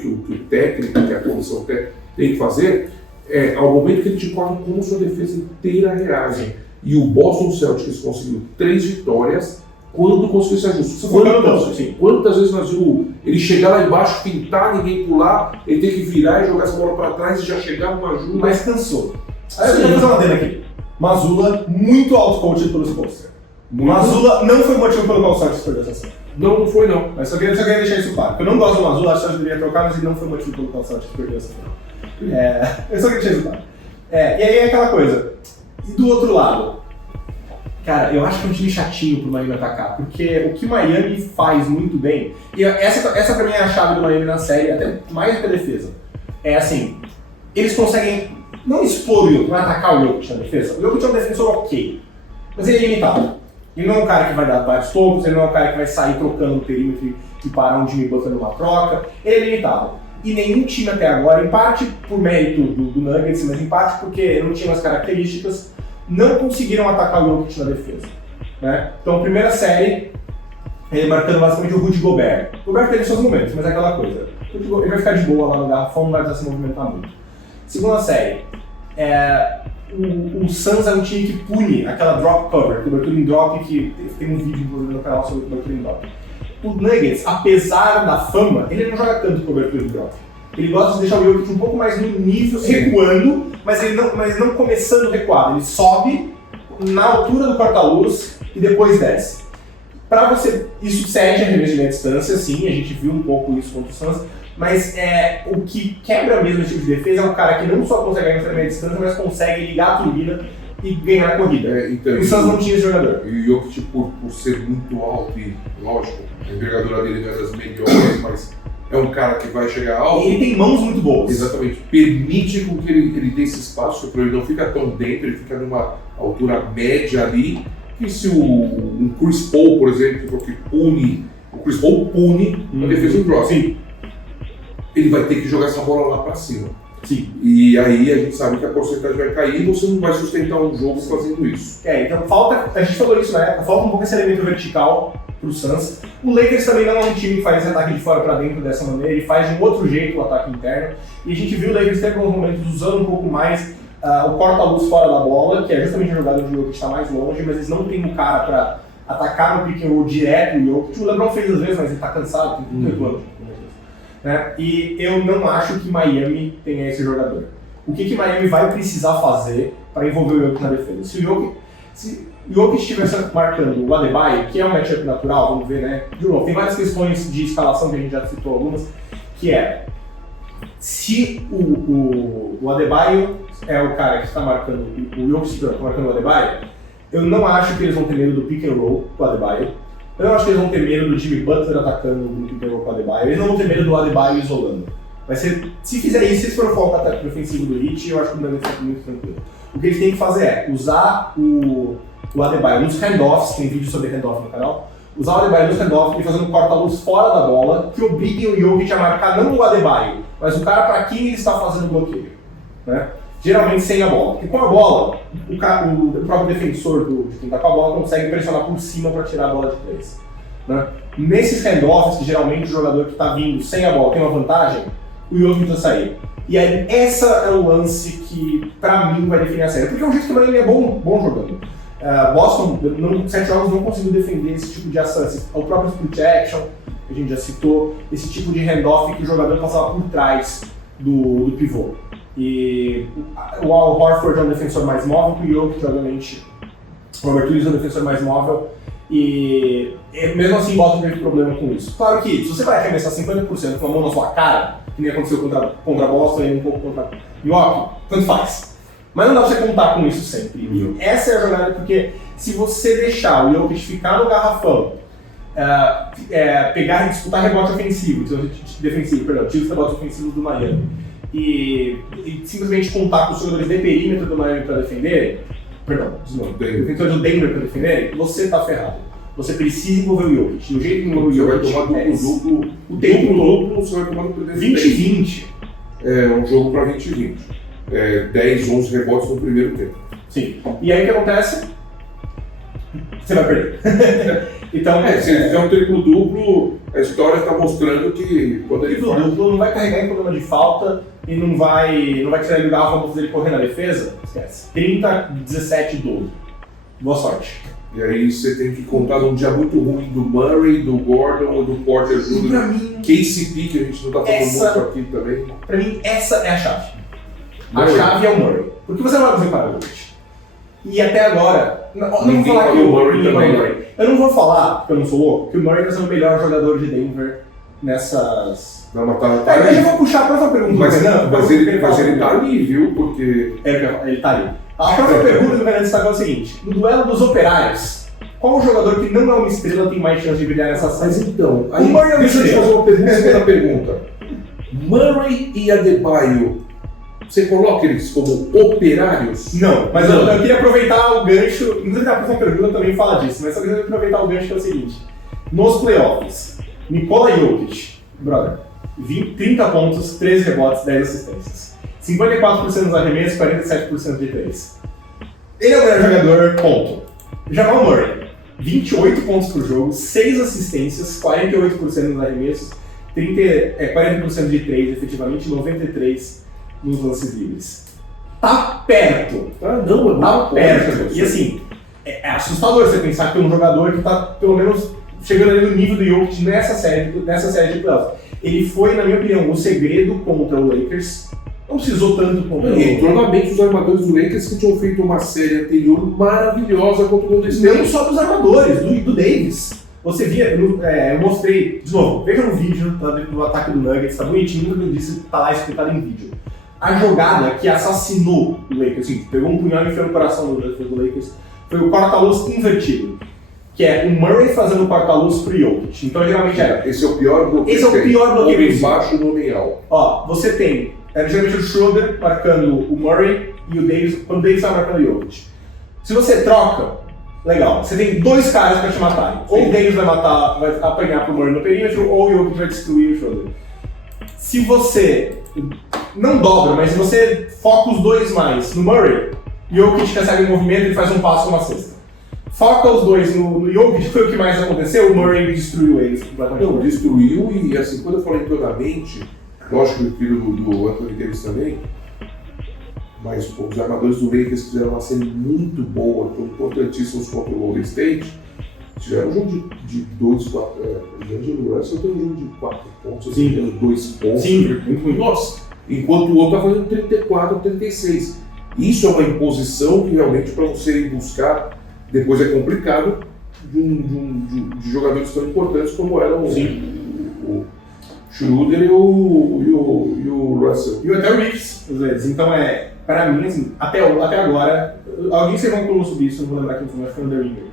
técnico, que a comissão técnica tem que fazer é ao momento que ele te corta como sua defesa inteira reage. E o Boston Celtics conseguiu 3 vitórias quando conseguiu esse ajuste. Quantas vezes nós vimos ele chegar lá embaixo, pintar, ninguém pular, ele tem que virar e jogar essa bola para trás e já chegar uma ajuda. Mas cansou. Aí eu vou fazer uma dele aqui. Mazzulla, muito out-coached pelos Spurs. Mazzulla não foi motivo pelo qual o Celtics perdeu essa série. Não foi não. Mas só queria deixar isso claro. Eu não gosto do Mazzulla, acho que o Celtics deveria trocar, mas ele não foi motivo pelo qual o Celtics perdeu essa série. Eu só queria deixar isso claro. E aí é aquela coisa. E do outro lado, cara, eu acho que é um time chatinho pro Miami atacar, porque o que Miami faz muito bem, e essa pra mim é a chave do Miami na série, até mais que a defesa, é assim, eles conseguem não expor o Jokic, não atacar o Jokic na defesa. O Jokic é um defensor ok, mas ele é limitado. Ele não é um cara que vai dar vários tocos, ele não é um cara que vai sair trocando o perímetro e parar um Jimmy Butler numa troca, ele é limitado. E nenhum time até agora, em parte por mérito do Nuggets, mas em parte porque não tinha as características, não conseguiram atacar o Jokic na defesa. Né? Então, primeira série, marcando basicamente o Rudy Gobert. O Gobert teve seus momentos, mas é aquela coisa. Ele vai ficar de boa lá no garrafão, não vai precisar se movimentar muito. Segunda série, o Suns é um time que pune aquela drop cover, cobertura em drop, que tem um vídeo no canal sobre cobertura em drop. O Nuggets, apesar da fama, ele não joga tanto cobertura em drop. Ele gosta de deixar o Jokic um pouco mais no nível, recuando, mas não começando recuado. Ele sobe na altura do corta-luz e depois desce. Para você, isso cede a arremesso de meia distância, sim, a gente viu um pouco isso contra o Suns, mas o que quebra mesmo esse tipo de defesa é um cara que não só consegue arremessar de meia distância, mas consegue ligar a turbina e ganhar a corrida. Então, o Suns não tinha esse jogador. E o Jokic, por ser muito alto e, lógico, a envergadura dele não é das melhores, mas é um cara que vai chegar alto. Ele tem mãos muito boas. Exatamente. Permite com que ele dê esse espaço, porque ele não fica tão dentro, ele fica numa altura média ali. E se um Chris Paul, por exemplo, que o Chris Paul pune a defesa do drop, ele vai ter que jogar essa bola lá para cima. Sim. E aí a gente sabe que a porcentagem vai cair e você não vai sustentar um jogo fazendo isso. Então a gente falou isso na época, falta um pouco esse elemento vertical pro Suns. O Lakers também não é um time que faz esse ataque de fora para dentro dessa maneira, ele faz de um outro jeito o ataque interno. E a gente viu o Lakers ter alguns momentos usando um pouco mais o corta-luz fora da bola, que é justamente a jogada do jogo que está mais longe, mas eles não têm um cara para atacar no pick and roll direto. O LeBron fez às vezes, mas ele está cansado, tem 38 anos. Né? E eu não acho que Miami tenha esse jogador. O que Miami vai precisar fazer para envolver o Jokic na defesa? Se o Jokic estivesse marcando o Adebayo, que é um matchup natural, vamos ver, né? De novo, tem várias questões de escalação que a gente já citou algumas, que é se o Adebayo é o cara que está marcando, o Jokic está marcando o Adebayo, eu não acho que eles vão ter medo do pick and roll com o Adebayo. Eu não acho que eles vão ter medo do Jimmy Butler atacando no pick and roll com o Adebayo. Eles não vão ter medo do Adebayo isolando. Vai ser, se fizer isso, se esse for o foco ataque ofensivo do Heat, eu acho que o Nuggets está muito tranquilo. O que eles têm que fazer é usar o Adebayo nos handoffs, tem vídeo sobre handoff no canal, usar o Adebayo nos handoffs e fazendo um corta-luz fora da bola, que obriguem o Jokic a marcar não o Adebayo, mas o cara para quem ele está fazendo o bloqueio. Né? Geralmente sem a bola. Porque com a bola, o próprio defensor de quem está com a bola consegue pressionar por cima para tirar a bola de três. Né? Nesses handoffs, que geralmente o jogador que está vindo sem a bola tem uma vantagem, o Jokic vai sair. E aí, essa é o lance que, pra mim, vai definir a série. Porque é um jeito que o Miami é bom jogando. Boston, em 7 jogos, não conseguiu defender esse tipo de ação. O próprio split action, que a gente já citou, esse tipo de handoff que o jogador passava por trás do pivô. E o Al Horford é um defensor mais móvel que o Jokic, obviamente. O Robert Williams é um defensor mais móvel. E mesmo assim, Boston teve problema com isso. Claro que, se você vai arremessar 50% com a mão na sua cara, que nem aconteceu contra Boston e um pouco contra Milwaukee, tanto faz. Mas não dá pra você contar com isso sempre. E essa é a jogada, porque se você deixar o Jokic ficar no garrafão, pegar e disputar rebote ofensivo, tira os rebotes ofensivos do Miami, e simplesmente contar com os jogadores de perímetro do Miami para defenderem, defensores do Denver para defenderem, você tá ferrado. Você precisa envolver o Jokic. Do jeito que envolver o Jokic, você vai tomar duplo, o tempo duplo, você vai tomar no primeiro 20-20. É um jogo para 20-20. 10, 11 rebotes no primeiro tempo. Sim. E aí o que acontece? Você vai perder. Então, se ele fizer um triplo-duplo, a história está mostrando que quando ele for... duplo não vai carregar em problema de falta e não vai tirar ele do garrafão para fazer ele correr na defesa. Esquece. 30, 17, 12. Boa sorte. E aí você tem que contar num dia muito ruim do Murray, do Gordon ou do Porter Jr. KCP, que a gente não tá falando muito aqui também. Pra mim, essa é a chave. A chave é o Murray. Porque você não vai fazer para o Jokic. E até agora, não vou falar que o Murray também. Eu não vou falar, porque eu não sou louco, que o Murray vai ser o melhor jogador de Denver nessas... Não, mas tá eu já vou puxar a próxima pergunta. Mas ele tá ali, viu? Porque... Ele tá ali. A próxima pergunta do Renan destacou é o seguinte: no duelo dos operários, qual o jogador que não é uma estrela tem mais chance de brilhar nessa série? Mas então, aí, deixa eu te fazer uma segunda pergunta. Murray e Adebayo, você coloca eles como operários? Não, mas eu queria aproveitar o gancho, inclusive a próxima pergunta também fala disso, mas só queria aproveitar o gancho que é o seguinte: nos playoffs, Nikola Jokic, brother, 30 pontos, 13 rebotes, 10 assistências. 54% nos arremessos, 47% de 3. Ele é o melhor jogador, ponto. Jamal Murray, 28 pontos por jogo, 6 assistências, 48% nos arremessos, 40% de 3 efetivamente, 93% nos lances livres. Tá perto. Tá perto. E assim, é assustador você pensar que tem um jogador que tá pelo menos chegando ali no nível do Jokic nessa série de playoffs. Ele foi, na minha opinião, o segredo contra o Lakers. Não precisou tanto contra o entrou na mente dos armadores do Lakers que tinham feito uma série anterior maravilhosa contra o Golden State. Não só dos armadores, do Davis. Você via, eu mostrei, de novo, veja no vídeo do ataque do Nuggets, tá bonitinho, tudo isso tá lá explicado em vídeo. A jogada que assassinou o Lakers, assim, pegou um punhal e enfiou no coração do Lakers, foi o corta-luz invertido. Que é o Murray fazendo o corta-luz pro Jokic. Então geralmente era... Esse é o pior bloqueio. Esse é o pior bloqueio. Homem baixo no homem alto. Ó, você tem... Era geralmente o Schroeder marcando o Murray e o Davis, quando o Davis estava marcando o Jokic. Se você troca, legal, você tem dois caras para te matarem. Ou o Davis vai apanhar pro Murray no perímetro, ou o Jokic vai destruir o Schroeder. Se você não dobra, mas se você foca os dois mais no Murray, o Jokic recebe um movimento e faz um passo uma cesta. Foca os dois no Jokic, foi o que mais aconteceu, o Murray destruiu eles completamente. Não, destruiu e assim, quando eu falei toda a mente, lógico que o filho do Anthony Davis também, mas os armadores do Lakers fizeram uma série muito boa, importantíssimos contra o Golden State. Tiveram um jogo de 2, 4, só tem um jogo de 4 pontos, assim, 2 pontos. Sim, muito. Nossa, enquanto o outro está fazendo 34, 36. Isso é uma imposição que realmente para você ir buscar Depois é complicado de jogadores tão importantes como eram o Schroeder e o Russell. E até o Reeves, às vezes. Então, para mim, assim, até agora, alguém se falou sobre isso, não vou lembrar quem foi, mas foi o The Ringer.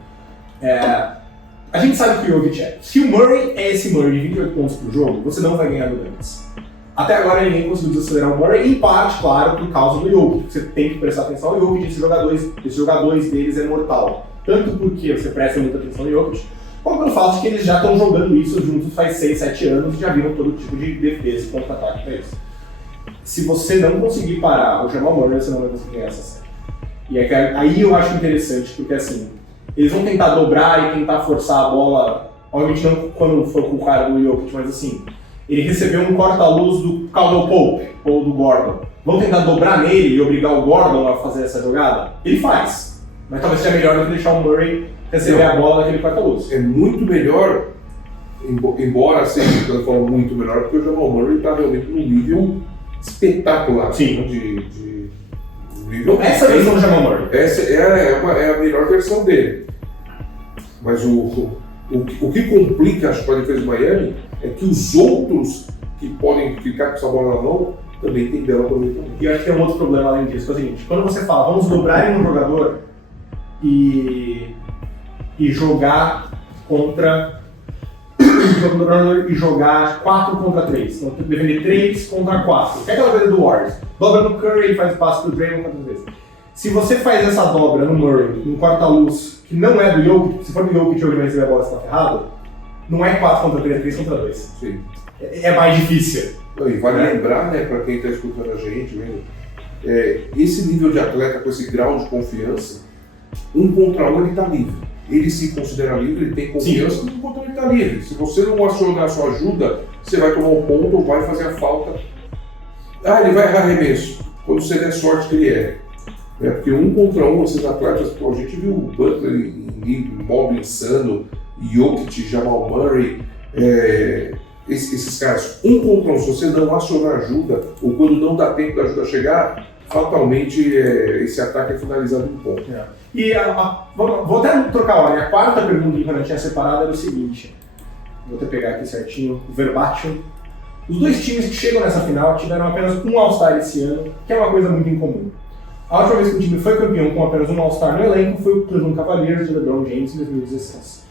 A gente sabe que o Jokic é. Se o Murray é esse Murray de 28 pontos por jogo, você não vai ganhar do Nuggets. Até agora ninguém conseguiu desacelerar o Murray, em parte, claro, por causa do Jokic. Você tem que prestar atenção ao Jokic, esses jogadores deles é mortal. Tanto porque você presta muita atenção ao Jokic, como pelo fato de que eles já estão jogando isso juntos faz 6, 7 anos e já viram todo tipo de defesa e contra-ataque para isso. Se você não conseguir parar o Jamal Murray, você não vai conseguir ganhar essa série. E aí eu acho interessante, porque assim, eles vão tentar dobrar e tentar forçar a bola, obviamente não quando for com o cara do Jokic, mas assim, ele recebeu um corta-luz do Caldwell Pope ou do Gordon. Vão tentar dobrar nele e obrigar o Gordon a fazer essa jogada? Ele faz, mas talvez seja melhor do que deixar o Murray receber a bola naquele corta-luz. É muito melhor, embora seja, eu falo muito melhor, porque o Jamal Murray está realmente num nível espetacular. Sim. De nível. Essa é a versão do Jamal Murray. Essa é a melhor versão dele. Mas o que complica, acho, para a defesa do Miami é que os outros que podem ficar com essa bola na mão também tem bela aproveitamento. E eu acho que tem um outro problema além disso, que é o seguinte: quando você fala, vamos dobrar em um jogador e jogar contra e jogar 4 contra 3. Então, defender 3 contra 4. Que é aquela coisa do Warriors. Dobra no Curry, ele faz passe pro Draymond 4 vezes. Se você faz essa dobra no Murray, no corta-luz, que não é do Jokic, se for do Jokic, ele vai receber a bola e está ferrado, não é 4 contra 3, é 3 contra 2. Sim. É mais difícil. E vale lembrar, né, para quem está escutando a gente, esse nível de atleta com esse grau de confiança, 1 contra 1 ele está livre. Ele se considera livre, ele tem confiança, 1 contra 1 ele está livre. Se você não acionar a sua ajuda, você vai tomar um ponto ou vai fazer a falta. Ele vai errar arremesso, quando você der sorte que ele é. Porque 1 contra 1, esses atletas, a gente viu o Butler em modo insano, Jokic, Jamal Murray, esses caras, 1 contra 1, se você não acionar ajuda, ou quando não dá tempo da ajuda chegar, fatalmente esse ataque é finalizado em ponto. E vou até trocar a ordem. A quarta pergunta que eu tinha separado era o seguinte: vou até pegar aqui certinho, o verbatim. Os dois times que chegam nessa final tiveram apenas um All-Star esse ano, que é uma coisa muito incomum. A última vez que o time foi campeão com apenas um All-Star no elenco foi o Cleveland Cavaliers de LeBron James em 2016.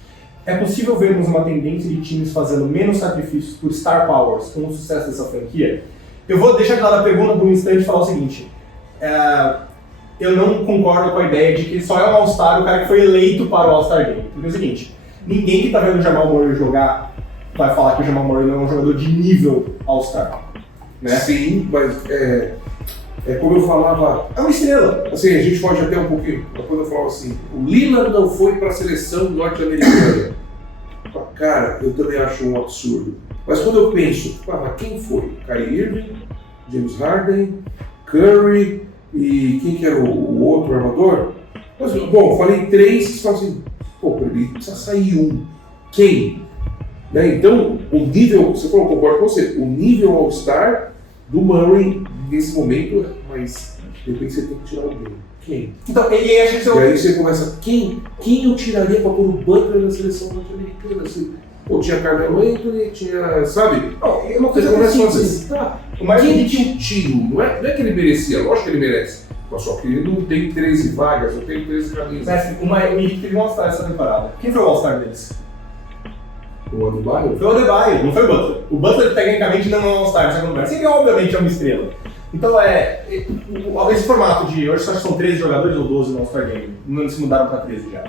É possível vermos uma tendência de times fazendo menos sacrifícios por Star Powers com o sucesso dessa franquia? Eu vou deixar de lado a pergunta por um instante e falar o seguinte: eu não concordo com a ideia de que só é um All-Star o cara que foi eleito para o All-Star Game. Porque é o seguinte, ninguém que está vendo o Jamal Murray jogar vai falar que o Jamal Murray não é um jogador de nível All-Star. Né? Sim, mas como eu falava... É uma estrela. Assim, a gente foge até um pouquinho. Quando eu falava assim, o Lillard não foi para a seleção norte-americana. Cara, eu também acho um absurdo. Mas quando eu penso, mas quem foi? Kyrie Irving, James Harden, Curry... E quem que era o outro armador? Mas, bom, falei 3, você fala assim, precisa sair um. Quem? Então, o nível, você falou, concordo com você, o nível All-Star do Murray nesse momento, mas depois você tem que tirar alguém. Quem? Então, e aí você começa, quem eu tiraria para pôr o Butler na seleção norte-americana? Assim, tinha Carmelo Anthony, tinha, sabe? É uma coisa assim, quem que eu tiro? Não é que ele merecia, lógico que ele merece. Mas só que ele não tem 13 vagas, não tem 13 caminhos. O Heat teve um All-Star essa temporada. Quem foi o All-Star deles? O Adebayo? Foi o Adebayo, não foi o Butler. O Butler tecnicamente não é um All-Star nessa conversa. Ele obviamente é uma estrela. Então esse formato de, hoje acho que são 13 jogadores ou 12 no All-Star Game. Não se mudaram para 13 já.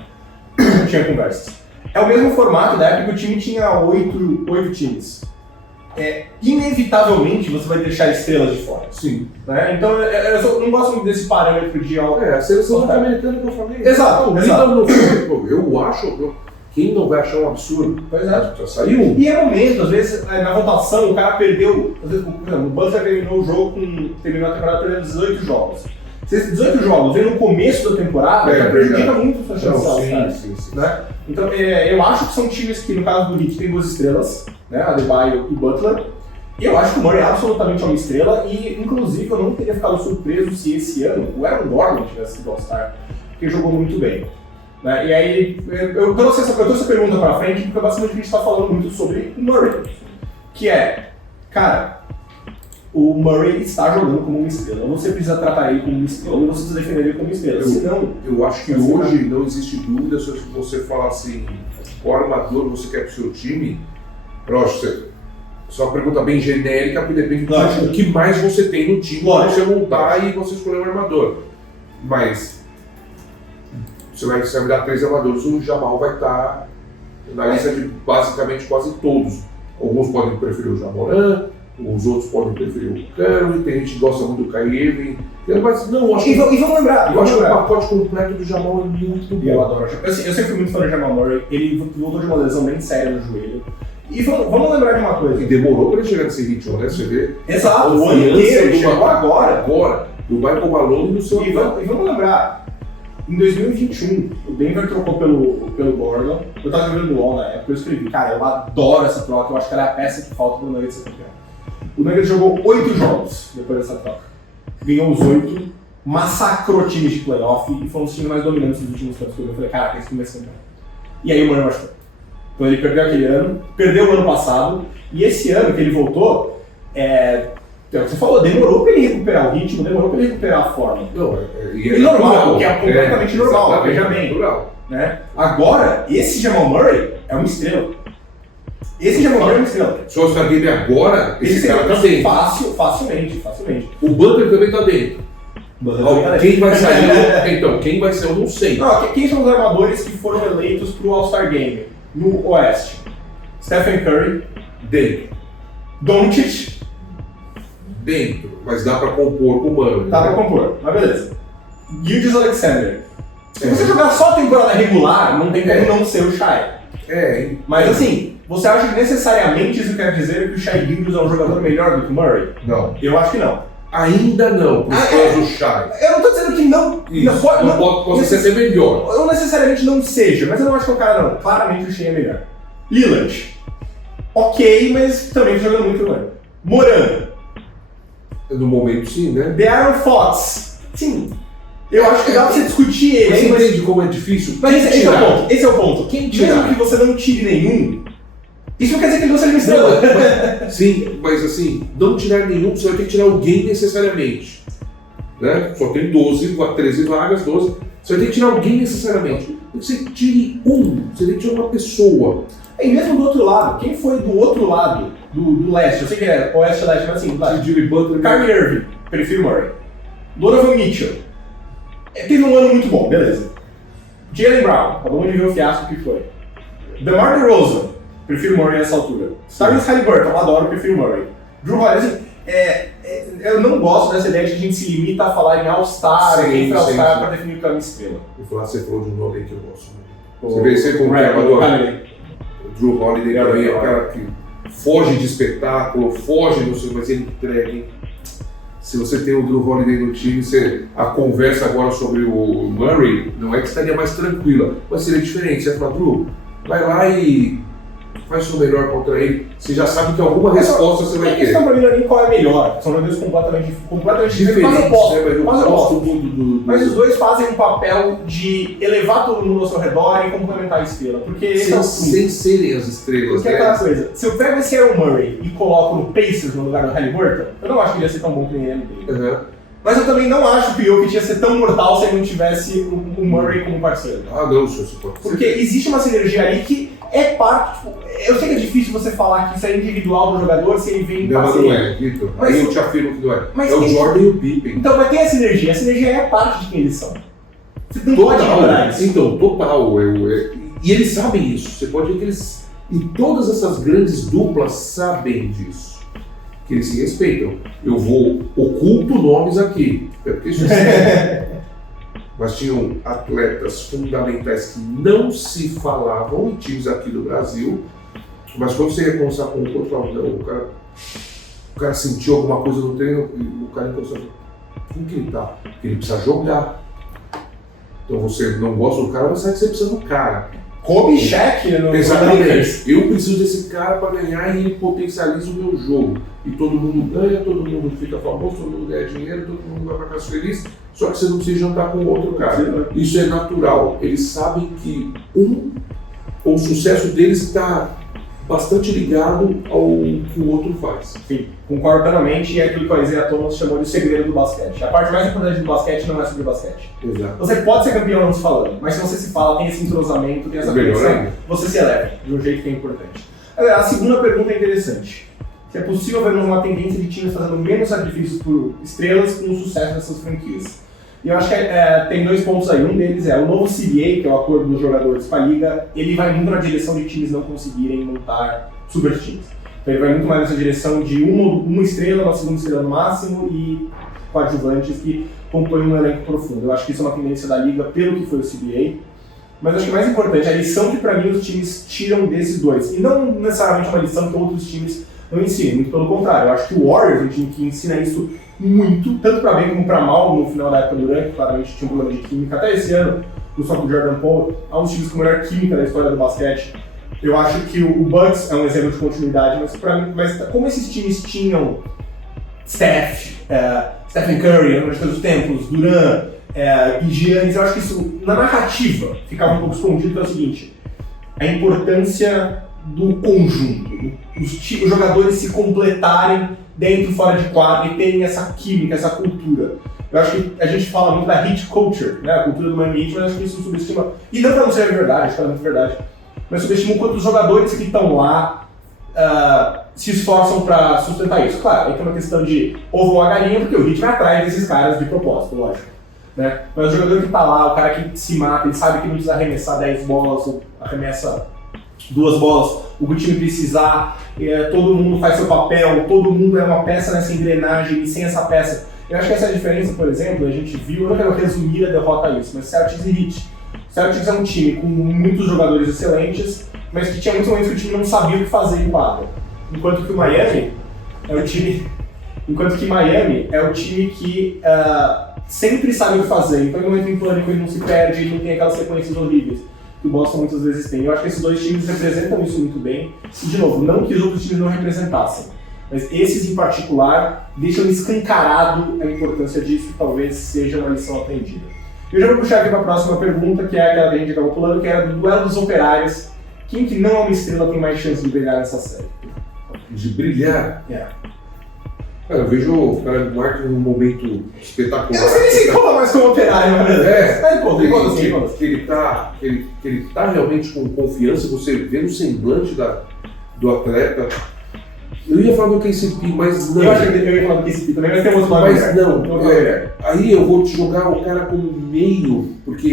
Não tinha conversas. É o mesmo formato da época que o time tinha 8 times. Inevitavelmente você vai deixar estrelas de fora. Sim. Né? Então eu não gosto muito desse parâmetro de a seleção norte-americana que eu falei. Exato. Eu acho, quem não vai achar um absurdo? Pois é. Já saiu um. E é momento, às vezes, na votação, o cara perdeu. Às vezes, por exemplo, o Butler terminou o jogo terminou a temporada perdendo 18 jogos. Se esses 18 jogos vêm no começo da temporada, já prejudica muito a chance sim. Né? Então, eu acho que são times que, no caso do Heat, tem 2 estrelas, né? Adebayo e Butler. E eu acho que o Murray é absolutamente uma estrela e, inclusive, eu não teria ficado surpreso se esse ano o Aaron Gordon tivesse sido All-Star, porque jogou muito bem. Né? E aí, eu trouxe essa pergunta pra frente porque basicamente a gente tá falando muito sobre o Murray. Que é, cara, o Murray está jogando como uma estrela. Você precisa tratar ele como uma estrela e você precisa defender ele como uma estrela. Senão, eu acho que hoje não existe dúvida se você falar assim, qual armador você quer pro seu time. Lógico, isso é uma pergunta bem genérica, porque depende do que mais você tem no time para você montar e você escolher um armador. Mas você vai me dar 3 armadores, o Jamal vai estar na lista de basicamente quase todos. Alguns podem preferir o Jamoran, os outros podem preferir o Curry, tem gente que gosta muito do Kyrie Irving. Mas não, acho e vamos lembrar. Eu acho que o pacote completo do Jamal é muito bom. Eu adoro. Eu sempre fui muito fã do Jamal Murray. Ele voltou de uma lesão bem séria no joelho. E vamos lembrar de uma coisa. E demorou para ele chegar nesse ritmo, né? Você vê? Exato, o ano inteiro, ele chegou agora. Do Michael Malone e do seu. E vamos lembrar, em 2021, o Denver trocou pelo Gordon. Eu tava jogando no UOL na época, eu escrevi, cara, eu adoro essa troca, eu acho que ela é a peça que falta pro Nuggets ser campeão. O Nuggets jogou 8 jogos depois dessa troca. Ganhou os 8, massacrou times de playoff e foi um dos times mais dominantes dos últimos tempos. Eu falei, cara, esse time vai ser campeão. E aí o Murray machucou. Então ele perdeu aquele ano, perdeu o ano passado, e esse ano que ele voltou, é o que você falou, demorou pra ele recuperar o ritmo, demorou pra ele recuperar a forma. Não, e normal, porque é completamente normal, veja bem. Natural. Né? Agora, esse Jamal Murray é uma estrela. Esse Jamal Murray é uma estrela. Se o All-Star Game agora, esse cara tá dentro. Facilmente. O Butler também tá dentro. Quem vai sair? Então, quem vai ser eu não sei. Não, quem são os armadores que foram eleitos pro All-Star Game no Oeste? Stephen Curry. Dentro. Doncic. Dentro. Mas dá pra compor com o Murray. Dá pra compor, mas beleza. Gilgeous Alexander. Se você jogar só a temporada regular, não tem como não ser o Shai. Mas assim, você acha que necessariamente isso quer dizer que o Shai Gilgeous é um jogador melhor do que o Murray? Não. Eu acho que não. Ainda não, por causa do Shai. Eu não tô dizendo que não. Isso, não pode ser melhor. Eu necessariamente não seja, mas eu não acho que o cara não. Claramente o Shai é melhor. Lillard. Ok, mas também tá jogando muito bem. Moran. No momento sim, né? De'Aaron Fox. Sim. Eu acho que dá pra você discutir ele. Você entende como é difícil? Mas esse é o ponto. Quem tirar? Mesmo que você não tire nenhum, isso não quer dizer que ele não seja uma estrela. Sim, mas assim, não tirar nenhum, você vai ter que tirar alguém necessariamente. Né? Só tem 13 vagas, 12. Você vai ter que tirar alguém necessariamente. Você tire um, você tem que tirar uma pessoa. E mesmo do outro lado, quem foi do outro lado do leste? Eu sei que é oeste leste, mas assim, Jimmy Butler, Kyrie Irving, prefiro Murray. Donovan Mitchell. Teve um ano muito bom, beleza. Jaylen Brown, acabamos de ver o fiasco que foi. DeMar DeRozan, prefiro Murray nessa altura. Tyrese Haliburton, eu adoro, prefiro Murray. Drew Holiday, assim, eu não gosto dessa ideia de que a gente se limita a falar em All-Star, quem foi All-Star pra definir o que é uma estrela. Você falou de um nome aí que eu gosto muito. Você vê sempre como o Drew Holiday também é um cara que foge de espetáculo, foge do seu, mas ele entrega, hein? Se você tem o Drew Holiday no time, a conversa agora sobre o Murray não é que estaria mais tranquila, mas seria diferente. Você vai falar, Drew, vai lá e faz o seu melhor contra ele. Você já sabe que alguma resposta você vai ter. A questão pra mim não é nem qual é melhor, são jogadores completamente diferentes. Mas os dois fazem um papel de elevar todo mundo ao seu redor e complementar a estrela. Porque esse é o sem serem as estrelas. Porque é aquela coisa, se eu pego esse Aaron Murray e coloco no Pacers no lugar do Haliburton, eu não acho que ele ia ser tão bom que nem ele. Mas eu também não acho que o Jokic ia ser tão mortal se ele não tivesse o Murray como parceiro. Ah, não, senhor, você pode. Porque existe uma sinergia ali que é parte. Tipo, eu sei que é difícil você falar que isso é individual do jogador se ele vem em parceria. Não é, Vitor. Aí eu te afirmo que não é. É o Jordan e o Pippen. Então, mas tem a sinergia. A sinergia é parte de quem eles são. Você não pode ignorar isso. Então, total. E eles sabem isso. Você pode ver que eles. E todas essas grandes duplas sabem disso. Que eles se respeitam. Eu oculto nomes aqui. É porque isso mas tinham atletas fundamentais que não se falavam em times aqui do Brasil, mas quando você ia conversar com o outro, o cara sentiu alguma coisa no treino, o cara pensou, como que ele tá? Porque ele precisa jogar. Então você não gosta do cara, mas sabe que você precisa do cara. Kobe e Shaq no Lakers. Exatamente. Eu preciso desse cara para ganhar e ele potencializa o meu jogo. E todo mundo ganha, todo mundo fica famoso, todo mundo ganha dinheiro, todo mundo vai para casa feliz, só que você não precisa jantar com o outro cara. Isso é natural. Eles sabem que o sucesso deles está bastante ligado ao que o outro faz. Sim, concordo plenamente, e é aquilo que o Isaiah Thomas chamou de segredo do basquete. A parte mais importante do basquete não é sobre basquete. Exato. Você pode ser campeão não se falando, mas se você se fala, tem esse entrosamento, tem essa conexão, você se eleva de um jeito que é importante. Agora, a segunda pergunta é interessante. Se é possível ver uma tendência de times fazendo menos sacrifícios por estrelas com o sucesso dessas franquias. E eu acho que tem 2 pontos aí. Um deles é o novo CBA, que é o acordo dos jogadores com a liga, ele vai muito na direção de times não conseguirem montar super times. Então ele vai muito mais nessa direção de uma estrela, uma segunda estrela no máximo e coadjuvantes que compõem um elenco profundo. Eu acho que isso é uma tendência da liga pelo que foi o CBA. Mas acho que mais importante, a lição que para mim os times tiram desses dois. E não necessariamente uma lição que outros times não ensinam, muito pelo contrário. Eu acho que o Warriors é um time que ensina isso muito, tanto para bem como para mal no final da época do Durant, que claramente tinha um problema de química. Até esse ano, só com o Jordan Poole, é um dos times com a melhor química da história do basquete. Eu acho que o Bucks é um exemplo de continuidade, mas como esses times tinham Stephen Curry, ao longo de todos os tempos, Durant e Giannis, eu acho que isso, na narrativa, ficava um pouco escondido, que é o seguinte: a importância do conjunto, os jogadores se completarem dentro e fora de quadra e terem essa química, essa cultura. Eu acho que a gente fala muito da hit culture, né, a cultura do Miami Heat, mas acho que isso subestima, e não para não ser verdade, acho que é muito verdade, mas subestima o quanto os jogadores que estão lá se esforçam para sustentar isso. Claro, aí tem uma questão de ovo ou a galinha, porque o Heat vai atrás desses caras de propósito, lógico. Né? Mas o jogador que está lá, o cara que se mata, ele sabe que não precisa arremessar 10 bolas, ou arremessa 2 bolas, o que o time precisar, todo mundo faz seu papel, todo mundo é uma peça nessa engrenagem, e sem essa peça. Eu acho que essa é a diferença, por exemplo, a gente viu, eu não quero resumir a derrota a isso, mas Celtics e Heat. Celtics é um time com muitos jogadores excelentes, mas que tinha muitos momentos que o time não sabia o que fazer em quadra. Enquanto que Miami é o time que sempre sabe o que fazer. Então, no momento em pânico, ele não se perde, ele não tem aquelas sequências horríveis que o Boston muitas vezes tem. Eu acho que esses 2 times representam isso muito bem. E, de novo, não que os outros times não representassem, mas esses em particular deixam escancarado a importância disso, que talvez seja uma lição aprendida. Eu já vou puxar aqui para a próxima pergunta, que é aquela que a gente acabou pulando, que era do duelo dos operários. Quem que não é uma estrela tem mais chance de brilhar nessa série? De brilhar? É. Cara, eu vejo o Caleb Martin num momento espetacular. Eu não sei nem se conta mais como operário, mas que ele tá realmente com confiança, você vê no semblante do atleta. Eu ia falar do KCP, mas não. Eu acho que eu ia falar do KCP também, mas tem outro lado. Mas não. Aí eu vou te jogar o cara como meio, porque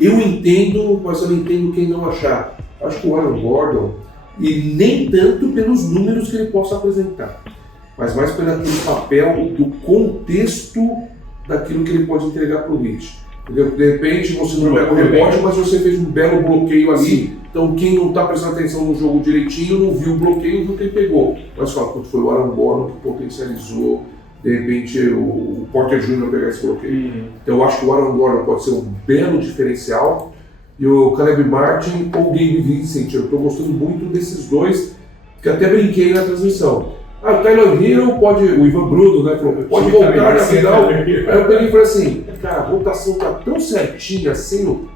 eu entendo, mas eu não entendo quem não achar. Acho que o Aaron Gordon, e nem tanto pelos números que ele possa apresentar, mas mais pelo aquele papel do contexto daquilo que ele pode entregar para o Heat. Entendeu? De repente você não pega o rebote, mas você fez um belo bloqueio ali. Sim. Então quem não está prestando atenção no jogo direitinho não viu o bloqueio, viu que ele pegou. Mas fala, quando foi o Aaron Gordon que potencializou, de repente o Porter Jr. pegar esse bloqueio. Então eu acho que o Aaron Gordon pode ser um belo diferencial. E o Caleb Martin ou o Gabe Vincent, eu estou gostando muito desses dois, que até brinquei na transmissão. O Tyler Hero pode, o Ivan Bruno, né, pode voltar na final. Aí eu peguei e falei assim, cara, a votação tá tão certinha assim.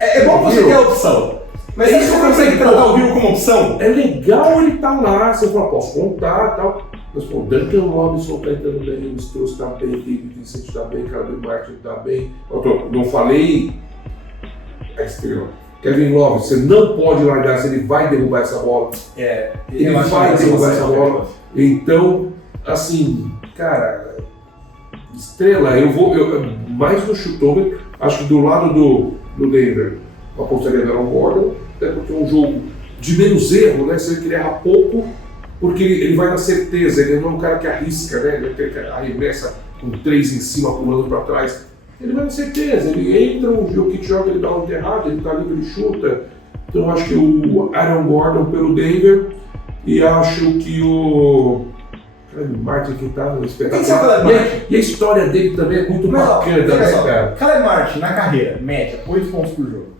É bom você ter a opção, mas se você consegue tratar o Hero como opção, é legal ele estar lá, você fala, posso contar e tal. Mas o Duncan Robinson tá entrando bem, o Strauss tá bem, o Gabe Vincent tá bem, o Caleb Martin tá bem. Eu não falei a estrela. Kevin Love, você não pode largar se ele vai derrubar essa bola. Ele vai derrubar essa bola. Então, assim, cara, estrela, eu mais no chutômetro, acho que do lado do Denver, eu apostaria no Aaron Gordon, até porque é um jogo de menos erro, né? Se ele querer errar pouco, porque ele vai na certeza, ele não é um cara que arrisca, né? Ele é aquele que arremessa com 3 em cima, pulando para trás. Ele vai na certeza, ele entra, o Jokic joga, ele dá um enterrado, ele tá livre, ele chuta. Então eu acho que o Aaron Gordon pelo Denver, e acho que o Caleb Martin que tá no espetáculo. E a história dele também é muito bacana, né, cara? Caleb Martin, na carreira, média, 8 pontos por jogo.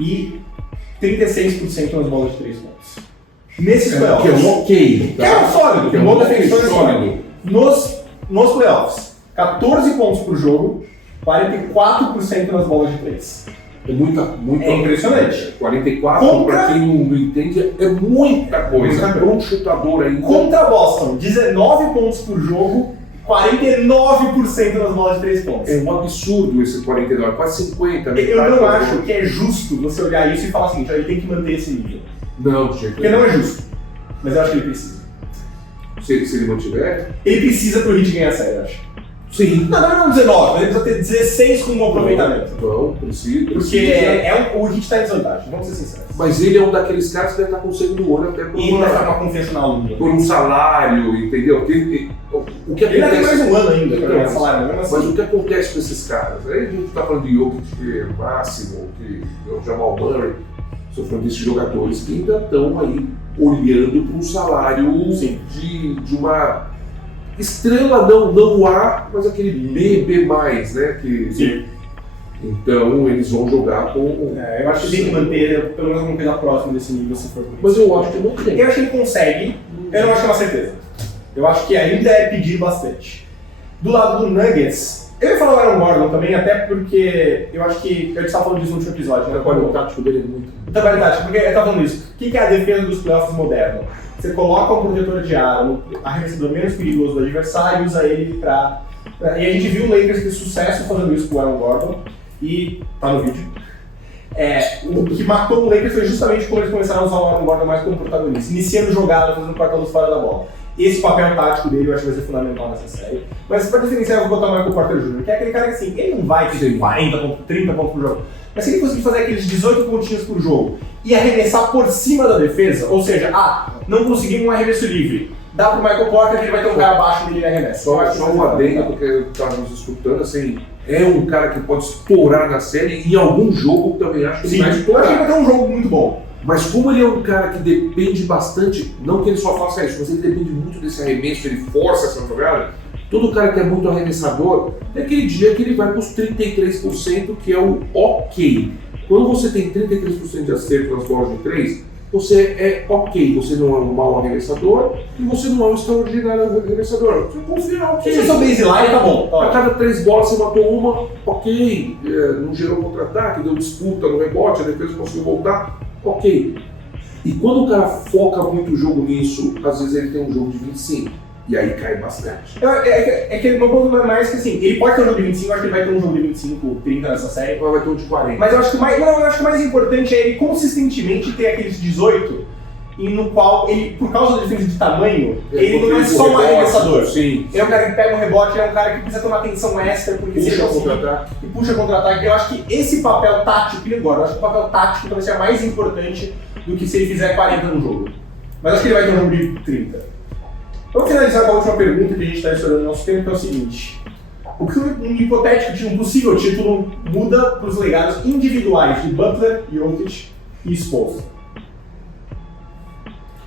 e 36% nas bolas de 3 pontos. Nesses playoffs. Que é um ok. Que é um sólido, Que é um um bom defensor sólido. Nos playoffs, 14 pontos por jogo, 44% nas bolas de 3. É muita. É impressionante. 44, para quem não entende, é muita coisa. Para um chutador ainda. Contra Boston, 19 pontos por jogo, 49% nas bolas de 3 pontos. É um absurdo esse 49, quase 50. Eu não acho que é justo você olhar isso e falar assim, ele tem que manter esse nível. Não, gente. Porque não é justo. Mas eu acho que ele precisa. Se ele mantiver? Ele precisa pro Heat ganhar a série, eu acho. Sim. Não 19, mas ele precisa ter 16 com um aproveitamento. Não, precisa. Porque o Heat tá em desvantagem, vamos ser sinceros. Mas ele é um daqueles caras que deve estar com sangue no olho até E ele vai ficar uma confiança na aluna. por um salário, entendeu? O que Ele acontece... ainda tem mais um ano ainda pra ganhar Então, salário, mesmo assim. Mas o que acontece com esses caras? Aí a gente está falando de Jokic, que é o máximo, que é o Jamal Murray, estou falando desses jogadores que ainda estão aí olhando para um salário de uma estrela, não A, mas aquele B+, né? Sim. Então eles vão jogar com... Eu acho que tem que manter pelo menos alguma coisa próxima desse nível, se for possível. Mas eu acho que não tem. Eu acho que ele consegue, eu não acho que é uma certeza. Eu acho que ainda é pedir bastante. Do lado do Nuggets, eu ia falar o Aaron Gordon também, até porque eu acho que eu estava falando disso no último episódio, né? O tático dele é muito... O trabalho tático, porque eu estava falando isso. O que é a defesa dos playoffs moderno? Você coloca um protetor de aro, arremessador menos perigoso do adversário, usa ele pra... E a gente viu o Lakers ter sucesso fazendo isso com o Aaron Gordon, e tá no vídeo. O que matou o Lakers foi justamente quando eles começaram a usar o Aaron Gordon mais como protagonista, iniciando jogada, fazendo quarta-luz fora da bola. Esse papel tático dele eu acho que vai ser fundamental nessa série. Mas pra diferenciar, eu vou botar o Michael Porter Jr., que é aquele cara que assim, ele não vai ter 40 pontos, 30 pontos por jogo. Mas se ele conseguir fazer aqueles 18 pontinhos por jogo e arremessar por cima da defesa, ou seja, não conseguimos um arremesso livre, dá pro Michael Porter que ele vai ter um cara abaixo dele e arremessa. Só um adendo, porque eu estava nos escutando, assim, é um cara que pode estourar na série e em algum jogo também acho que ele vai eu acho que ele estourar. vai ter um jogo muito bom. Mas como ele é um cara que depende bastante, não que ele só faça isso, mas ele depende muito desse arremesso, ele força essa jogada, todo cara que é muito arremessador, tem aquele dia que ele vai para os 33%, que é o ok. Quando você tem 33% de acerto nas bolas de 3, você é ok, você não é um mau arremessador e você não é um extraordinário arremessador. Você confia, ok. Se você souber baseline, tá bom. A cada 3 bolas você matou uma, ok, não gerou contra-ataque, deu disputa no rebote, a defesa conseguiu voltar, ok. E quando o cara foca muito o jogo nisso, às vezes ele tem um jogo de 25. E aí cai bastante. É que o meu ponto não é mais que assim, ele pode ter um jogo de 25, eu acho que ele vai ter um jogo de 25, 30 nessa série. Vai ter um de 40. Mas eu acho que o mais importante é ele consistentemente ter aqueles 18 e no qual ele, por causa da diferença de tamanho, ele não é só um arremessador. Sim. Ele é um cara que pega um rebote, ele é um cara que precisa ter uma atenção extra, porque Puxa se ele contra-ataque. e puxa contra-ataque. Eu acho que esse papel tático, eu acho que o papel tático talvez seja mais importante do que se ele fizer 40 no jogo. Mas acho que ele vai ter um jogo de 30. Vamos finalizar com a última pergunta que a gente está estourando no nosso tempo, que é o seguinte. O que um hipotético, um possível título muda para os legados individuais de Butler, Jokic e Spoelstra?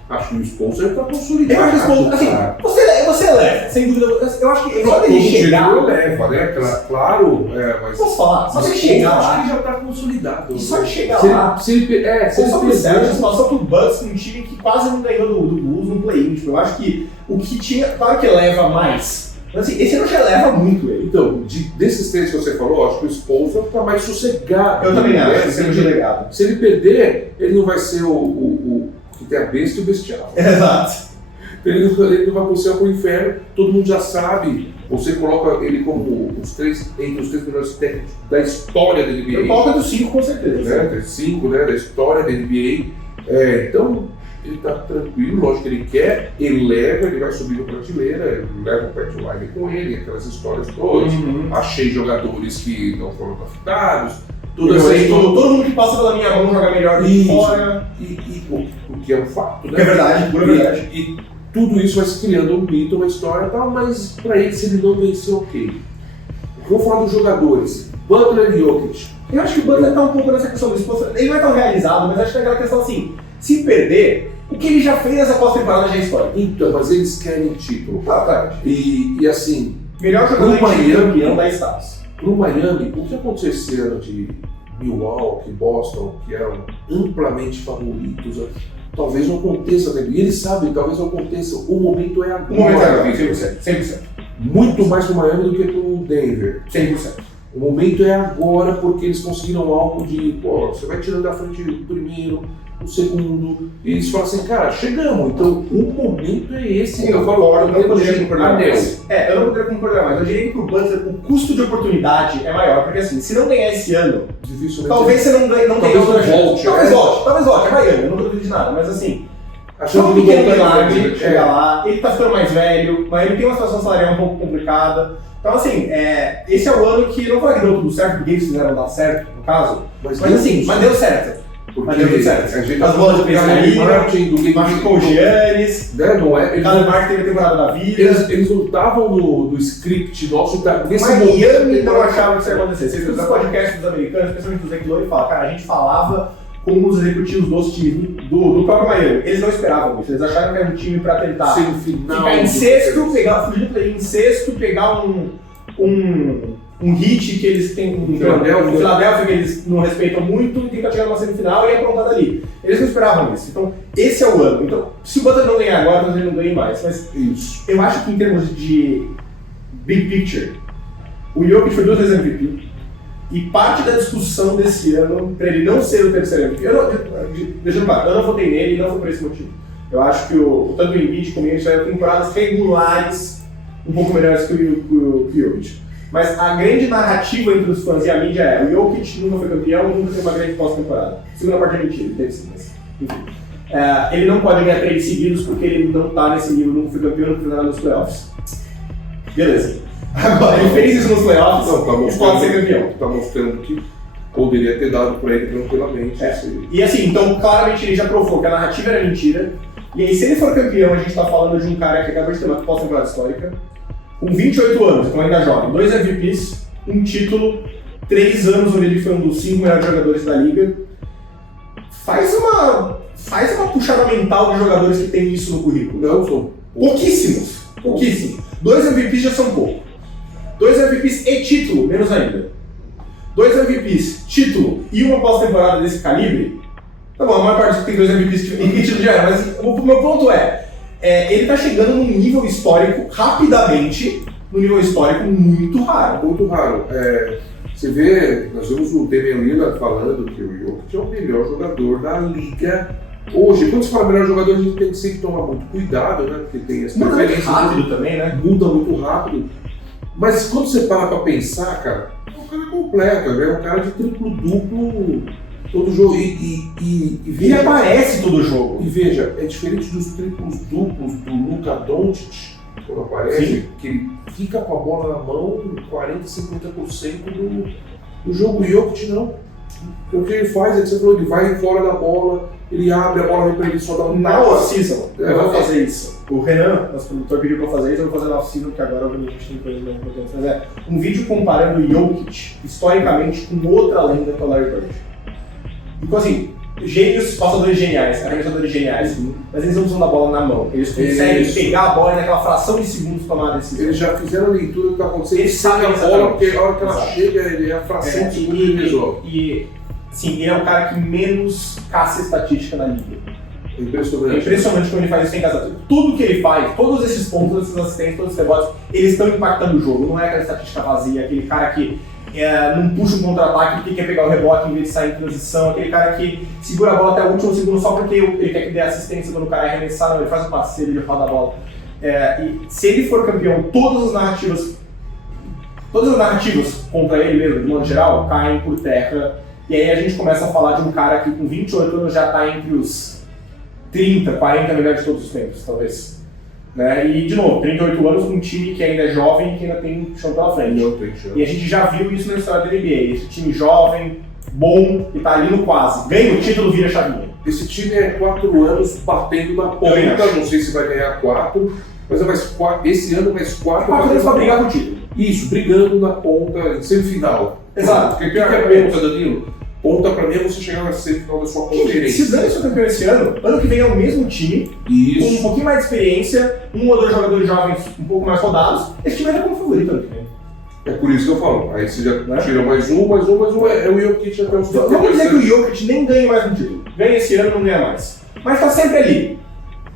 Acho que o Spoelstra está consolidado. Eu acho que o Spoelstra, assim, você leva, sem dúvida. Eu acho que só ele chegar... leva, né? Claro, mas... Posso falar? Só ele chegar acho lá... que ele já está consolidado. E só ele chegar lá... Se ele perder... Passou pro Bucks, um time que quase não ganhou do Bulls no play-in. Tipo, eu acho que o que tinha... Claro que leva mais. Mas assim, esse ano já leva muito ele. Então, desses 3 que você falou, acho que o Spoelstra está mais sossegado. Eu também acho, se ele perder, ele não vai ser o que tem a besta e o bestial. Exato. Ele não vai pro céu, pro inferno, todo mundo já sabe. Você coloca ele como entre os 3 melhores técnicos da história da NBA. Eu coloco dos 5 com certeza. Né? 5, né, da história da NBA. Então, ele tá tranquilo, lógico que ele quer, ele leva, ele vai subir na prateleira, ele leva o Pat Riley com ele, aquelas histórias todas. Achei jogadores que não foram draftados. Todo mundo que passa pela minha mão joga melhor do que fora. O que é um fato, né? É verdade, pura verdade. E tudo isso vai se criando um mito, uma história e tal, mas pra ele, se ele não vencer, ok. Vamos falar dos jogadores. Butler e Jokic. Eu acho que o Butler tá um pouco nessa questão do esforço. Ele não é tão realizado, mas acho que é aquela questão assim, se perder, o que ele já fez nessa pós-temporada já é história. Então, mas eles querem título. Claro. E assim... Melhor jogador campeão da status. Pro Miami, o que aconteceu esse ano de Milwaukee, Boston, que eram amplamente favoritos, talvez não aconteça, né? E eles sabem, talvez não aconteça, o momento é agora. O momento é agora, 100%. Muito mais pro Miami do que pro Denver. 100%. O momento é agora porque eles conseguiram algo de, pô, você vai tirando da frente o primeiro, o segundo, e eles falam assim, cara, chegamos, então o momento é esse. Sim, eu concordo, não poderia concordar anel. mais. Eu não poderia concordar mais. Eu diria que pro Butler o custo de oportunidade é maior, porque assim, se não ganhar esse ano, Dificilmente talvez você não tenha outra chance. Talvez volte, é Miami, eu não duvido de nada, mas assim, achando um que pequeno voltar milagre chegar lá, ele tá ficando mais velho, mas ele tem uma situação salarial um pouco complicada. Então assim, esse é o ano que, não vai que deu tudo certo, porque eles fizeram dar certo, no caso, mas deu certo. Porque Mas deu tudo certo. a gente As bolas de pensa aí, machucou o Giannis, não é? o Caleb Martin teve a temporada da vida. Eles não estavam no script nosso, nesse Miami não achava que isso ia acontecer. Vocês viram os podcasts dos americanos, especialmente do Zach Lowe, e falam, cara, a gente falava com os executivos dos times do próprio Miami. Eles não esperavam isso, eles acharam que era um time pra tentar ficar em sexto, fugir do play em sexto, pegar um hit que eles têm um Philadelphia que eles não respeitam muito e tentar chegar numa semifinal e aprontar dali. Eles não esperavam isso. Então, esse é o ano. Então, se o Butler não ganhar agora, talvez ele não ganhe mais. Mas isso. Eu acho que em termos de big picture, o Jokic foi 2 vezes MVP. E parte da discussão desse ano, para ele não ser o terceiro MVP, deixa eu falar, eu não votei nele e não foi por esse motivo. Eu acho que tanto o Embiid como ele tiveram temporadas regulares um pouco melhores que o Jokic. Mas a grande narrativa entre os fãs e a mídia é: o Jokic nunca foi campeão, nunca teve uma grande pós-temporada. Segunda parte é mentira, ele teve sim, mas enfim. Ele não pode ganhar 3 seguidos porque ele não tá nesse nível, nunca foi campeão, nunca foi nada nos playoffs. Beleza. Agora, ele fez isso nos playoffs, ele pode ser campeão. Tá mostrando que poderia ter dado pra ele tranquilamente. E assim, então claramente ele já provou que a narrativa era mentira. E aí, se ele for campeão, a gente tá falando de um cara que acabou de ter uma pós-temporada histórica, com 28 anos, então ainda jovem, 2 MVPs, um título, 3 anos onde ele foi um dos 5 melhores jogadores da liga. Faz uma puxada mental de jogadores que tem isso no currículo. Não, são pouquíssimos. 2 MVPs já são pouco. 2 MVPs e título, menos ainda. 2 MVPs, título e uma pós-temporada desse calibre. Tá bom, a maior parte tem 2 MVPs e título já era, mas o meu ponto ele tá chegando num nível histórico rapidamente, num nível histórico muito raro. Muito raro. Você vê, nós vemos o Damian Lillard falando que o Jokic é o melhor jogador da liga hoje. Quando se fala melhor jogador, a gente tem que sempre tomar muito cuidado, né? Porque tem as preferências. Muda muito rápido também, né? Muda muito rápido. Mas quando você para pra pensar, cara, é um cara completo, é um cara de triplo-duplo todo jogo. E aparece todo jogo. E veja, é diferente dos triplos-duplos do Luka Doncic, quando aparece, sim, que ele fica com a bola na mão 40%, 50% do jogo. O Jokic não. O que ele faz é que você falou, ele vai fora da bola, ele abre a bola, vem pra ele só dar um na off-season. Eu vou fazer isso. O Renan, nosso produtor, pediu pra eu fazer isso, eu vou fazer na off-season, que agora a gente tem coisas mais importantes. Mas um vídeo comparando o Jokic, historicamente, com outra lenda que é o Larry Bird. Então assim, gênios, passadores geniais, arremessadores geniais, mas eles não precisam da bola na mão. Eles conseguem pegar a bola e naquela fração de segundos tomar a decisão. Eles já fizeram a leitura do que está acontecendo. Eles sabem a bola, porque a hora que ela chega, ele é a fração de segundos e resolve. E sim, ele é o cara que menos caça estatística na liga. Impressionante. É impressionante como ele faz isso sem caçar. Tudo que ele faz, todos esses pontos, essas assistências, todos esses rebotes, eles estão impactando o jogo. Não é aquela estatística vazia, aquele cara que não puxa um contra-ataque porque quer pegar o rebote em vez de sair em transição, aquele cara que segura a bola até o último segundo só porque ele quer que dê assistência quando o cara arremessar, não, ele faz um passeio, ele roda a bola. E se ele for campeão, todas as narrativas contra ele mesmo, de modo geral, caem por terra. E aí a gente começa a falar de um cara que com 28 anos já está entre os 30, 40 melhores de todos os tempos, talvez. Né? E, de novo, 38 anos com um time que ainda é jovem e que ainda tem chão pela frente. E a gente já viu isso na história da NBA. Esse time jovem, bom, e tá ali no quase. Ganha o título, vira a chavinha. Esse time é 4 anos batendo na ponta, não sei se vai ganhar 4, mas esse ano mais 4. 4 anos pra brigar com o título. Isso, brigando na ponta, em semifinal. Exato. Porque o que é ponta, Danilo? Ponta pra mim é você chegar na semifinal da sua conferência. Se Dani for campeão esse ano que vem é o mesmo time, isso, com um pouquinho mais de experiência, um ou dois jogadores jovens um pouco mais rodados, esse time entra como favorito ano que vem. É por isso que eu falo. Aí você já tira mais um, é o Jokic até os 32 anos. Vamos dizer que o Jokic nem ganha mais um título. Ganha esse ano, não ganha mais. Mas tá sempre ali.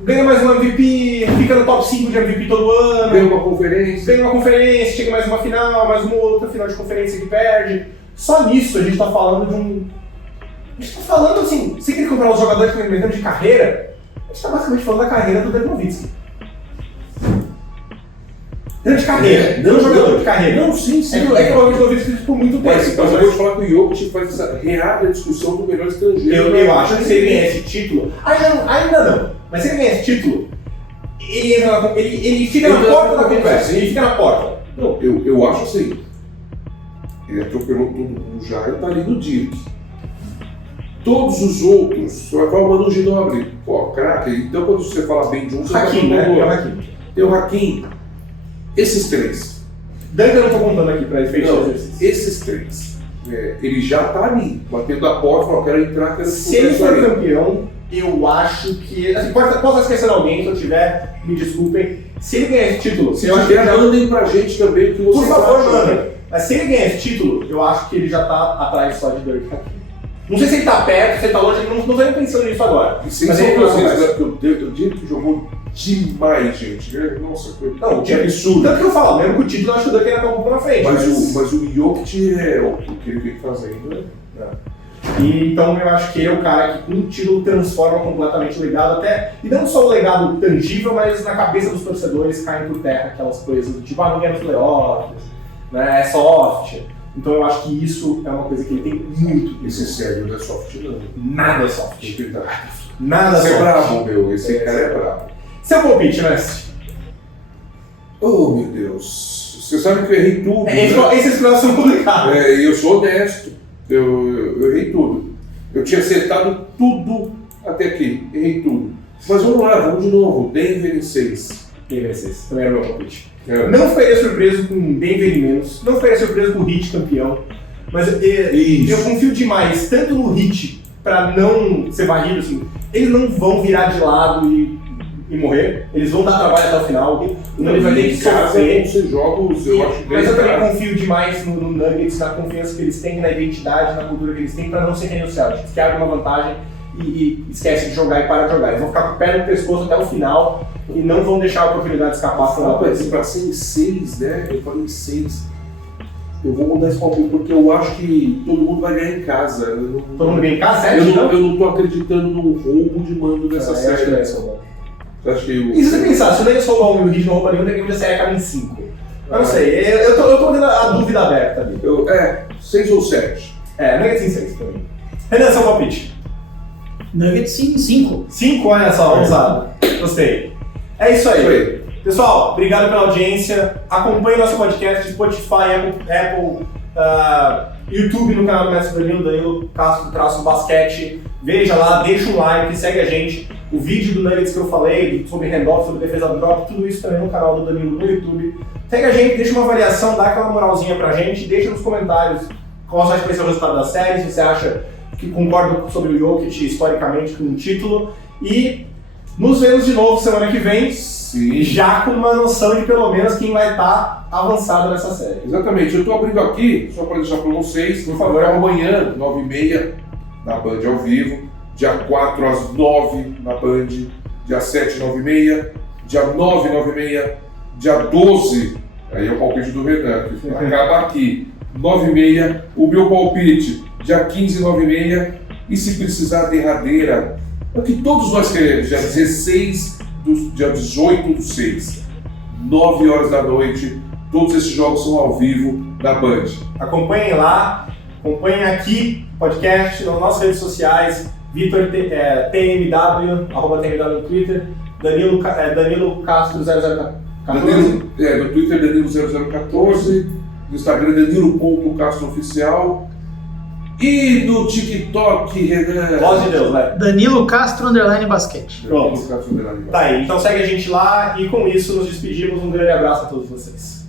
Ganha mais um MVP, fica no top 5 de MVP todo ano. Ganha uma conferência. Chega mais uma final, mais uma outra final de conferência que perde. Só nisso a gente tá falando de um... A gente tá falando assim, se querer comprar os jogadores que estão inventando de carreira, a gente tá basicamente falando da carreira do Dirk Nowitzki. De carreira, não jogador de carreira. Não, sim. É que o Dirk Nowitzki por muito tempo. Mas eu vou te falar que o Jokic faz essa reabre a discussão do melhor estrangeiro. Eu acho que se ele ganhar esse título... Ainda não. Mas se ele ganhar esse título, ele fica na porta da conversa. Ele fica na porta. Não, eu acho assim. Ele atropelou todo mundo já e tá ali no Dirk. Todos os outros, você vai falar o Manu Ginobili, pô, craque. Então quando você fala bem de um, você vai falar tem o Hakim. Esses três. Duncan eu não tô contando aqui pra efeito de exercício. Esses três. Ele já tá ali, batendo a porta, falando, quero entrar, quero se ele for campeão, eu acho que... Assim, posso esquecer alguém, se eu tiver, me desculpem. Se ele ganhar esse título... Se tiver, mandem pra gente também o que você por favor, manda. Mas se ele ganhar esse título, eu acho que ele já tá atrás só de Dirk Hakim. Não sei se ele tá perto, se ele tá longe, não tô nem pensando nisso agora. E sem ser vocês, o Dirk jogou demais, gente. Nossa, não, que absurdo. Tanto que eu falo, mesmo que o título eu acho que o Dirk ainda tá um pouco na frente. Mas o Jokic é o que ele vem fazendo, né? E então eu acho que ele é o cara que com o título transforma completamente o legado, até, e não só o legado tangível, mas na cabeça dos torcedores caem por terra aquelas coisas do tipo, não ganha nos playoffs, né, é soft. Então eu acho que isso é uma coisa que ele tem muito. Esse sério não é soft, não. Nada soft. Nada soft. Esse é brabo, meu. Esse cara é brabo. Seu palpite, mestre? Oh, meu Deus. Você sabe que eu errei tudo. Esses playoffs são complicados. Eu sou honesto. Eu errei tudo. Eu tinha acertado tudo até aqui. Errei tudo. Mas vamos lá, vamos de novo. Denver em 6. Denver em 6. Também era o meu palpite. Não ficaria surpreso com Denver em menos. Não ficaria surpreso com o Heat campeão. Mas eu confio demais, tanto no Heat, pra não ser varrido, assim. Eles não vão virar de lado e morrer. Eles vão dar trabalho até o final. Então ele vai ter que sofrer. Jogos, eu acho mas eu também confio demais no Nuggets, na confiança que eles têm, na identidade, na cultura que eles têm, pra não ser renunciados. Eles querem uma vantagem e esquecem de jogar e param de jogar. Eles vão ficar com o pé no pescoço até o final e não vão deixar a oportunidade de escapar. Pra ser em 6, né? Eu falei em 6. Eu vou mudar esse palpite porque eu acho que todo mundo vai ganhar em casa. Todo mundo ganha em casa? Eu não tô acreditando no roubo de mando dessa série. E se você pensar, se o Nuggets roubar um e o Heat não rouba nenhum, tem que a série acaba em 5. Eu não sei, eu tô tendo a dúvida aberta ali. 6 ou 7. Nuggets em 6 também. Renan, seu palpite? Nuggets em 5. 5, olha só, ousado. Gostei. É isso aí. Pessoal, obrigado pela audiência. Acompanhe nosso podcast Spotify, Apple, YouTube no canal do Mestre Danilo Castro Basquete. Veja lá, deixa um like, segue a gente. O vídeo do Nuggets que eu falei, sobre handoff, sobre defesa do drop, tudo isso também no canal do Danilo no YouTube. Segue a gente, deixa uma avaliação, dá aquela moralzinha pra gente, deixa nos comentários qual vai ser o resultado da série, se você acha que concorda sobre o Jokic historicamente com o título. E nos vemos de novo semana que vem. Sim. Já com uma noção de pelo menos quem vai estar avançado nessa série. Exatamente, eu estou abrindo aqui, só para deixar para vocês, por favor, amanhã, 9h30, na Band ao vivo, dia 4 às 9 na Band, dia 7, 9h30, dia 9, 9h30, dia 12, aí é o palpite do Renan, que acaba aqui, 9h30, o meu palpite, dia 15, 9h30, e se precisar derradeira, é o que todos nós queremos, dia 16, dia 18 do 6, 9 horas da noite, todos esses jogos são ao vivo na Band. Acompanhem lá, acompanhem aqui, podcast, nas nossas redes sociais, Vitor TMW, arroba TMW no Twitter, Danilo Castro 0014. No Twitter Danilo 0014, no Instagram Danilo.CastroOficial. E no TikTok, Renan. Voz de Deus, vai. Danilo Castro _basquete. Pronto. Tá aí, então segue a gente lá e com isso nos despedimos. Um grande abraço a todos vocês.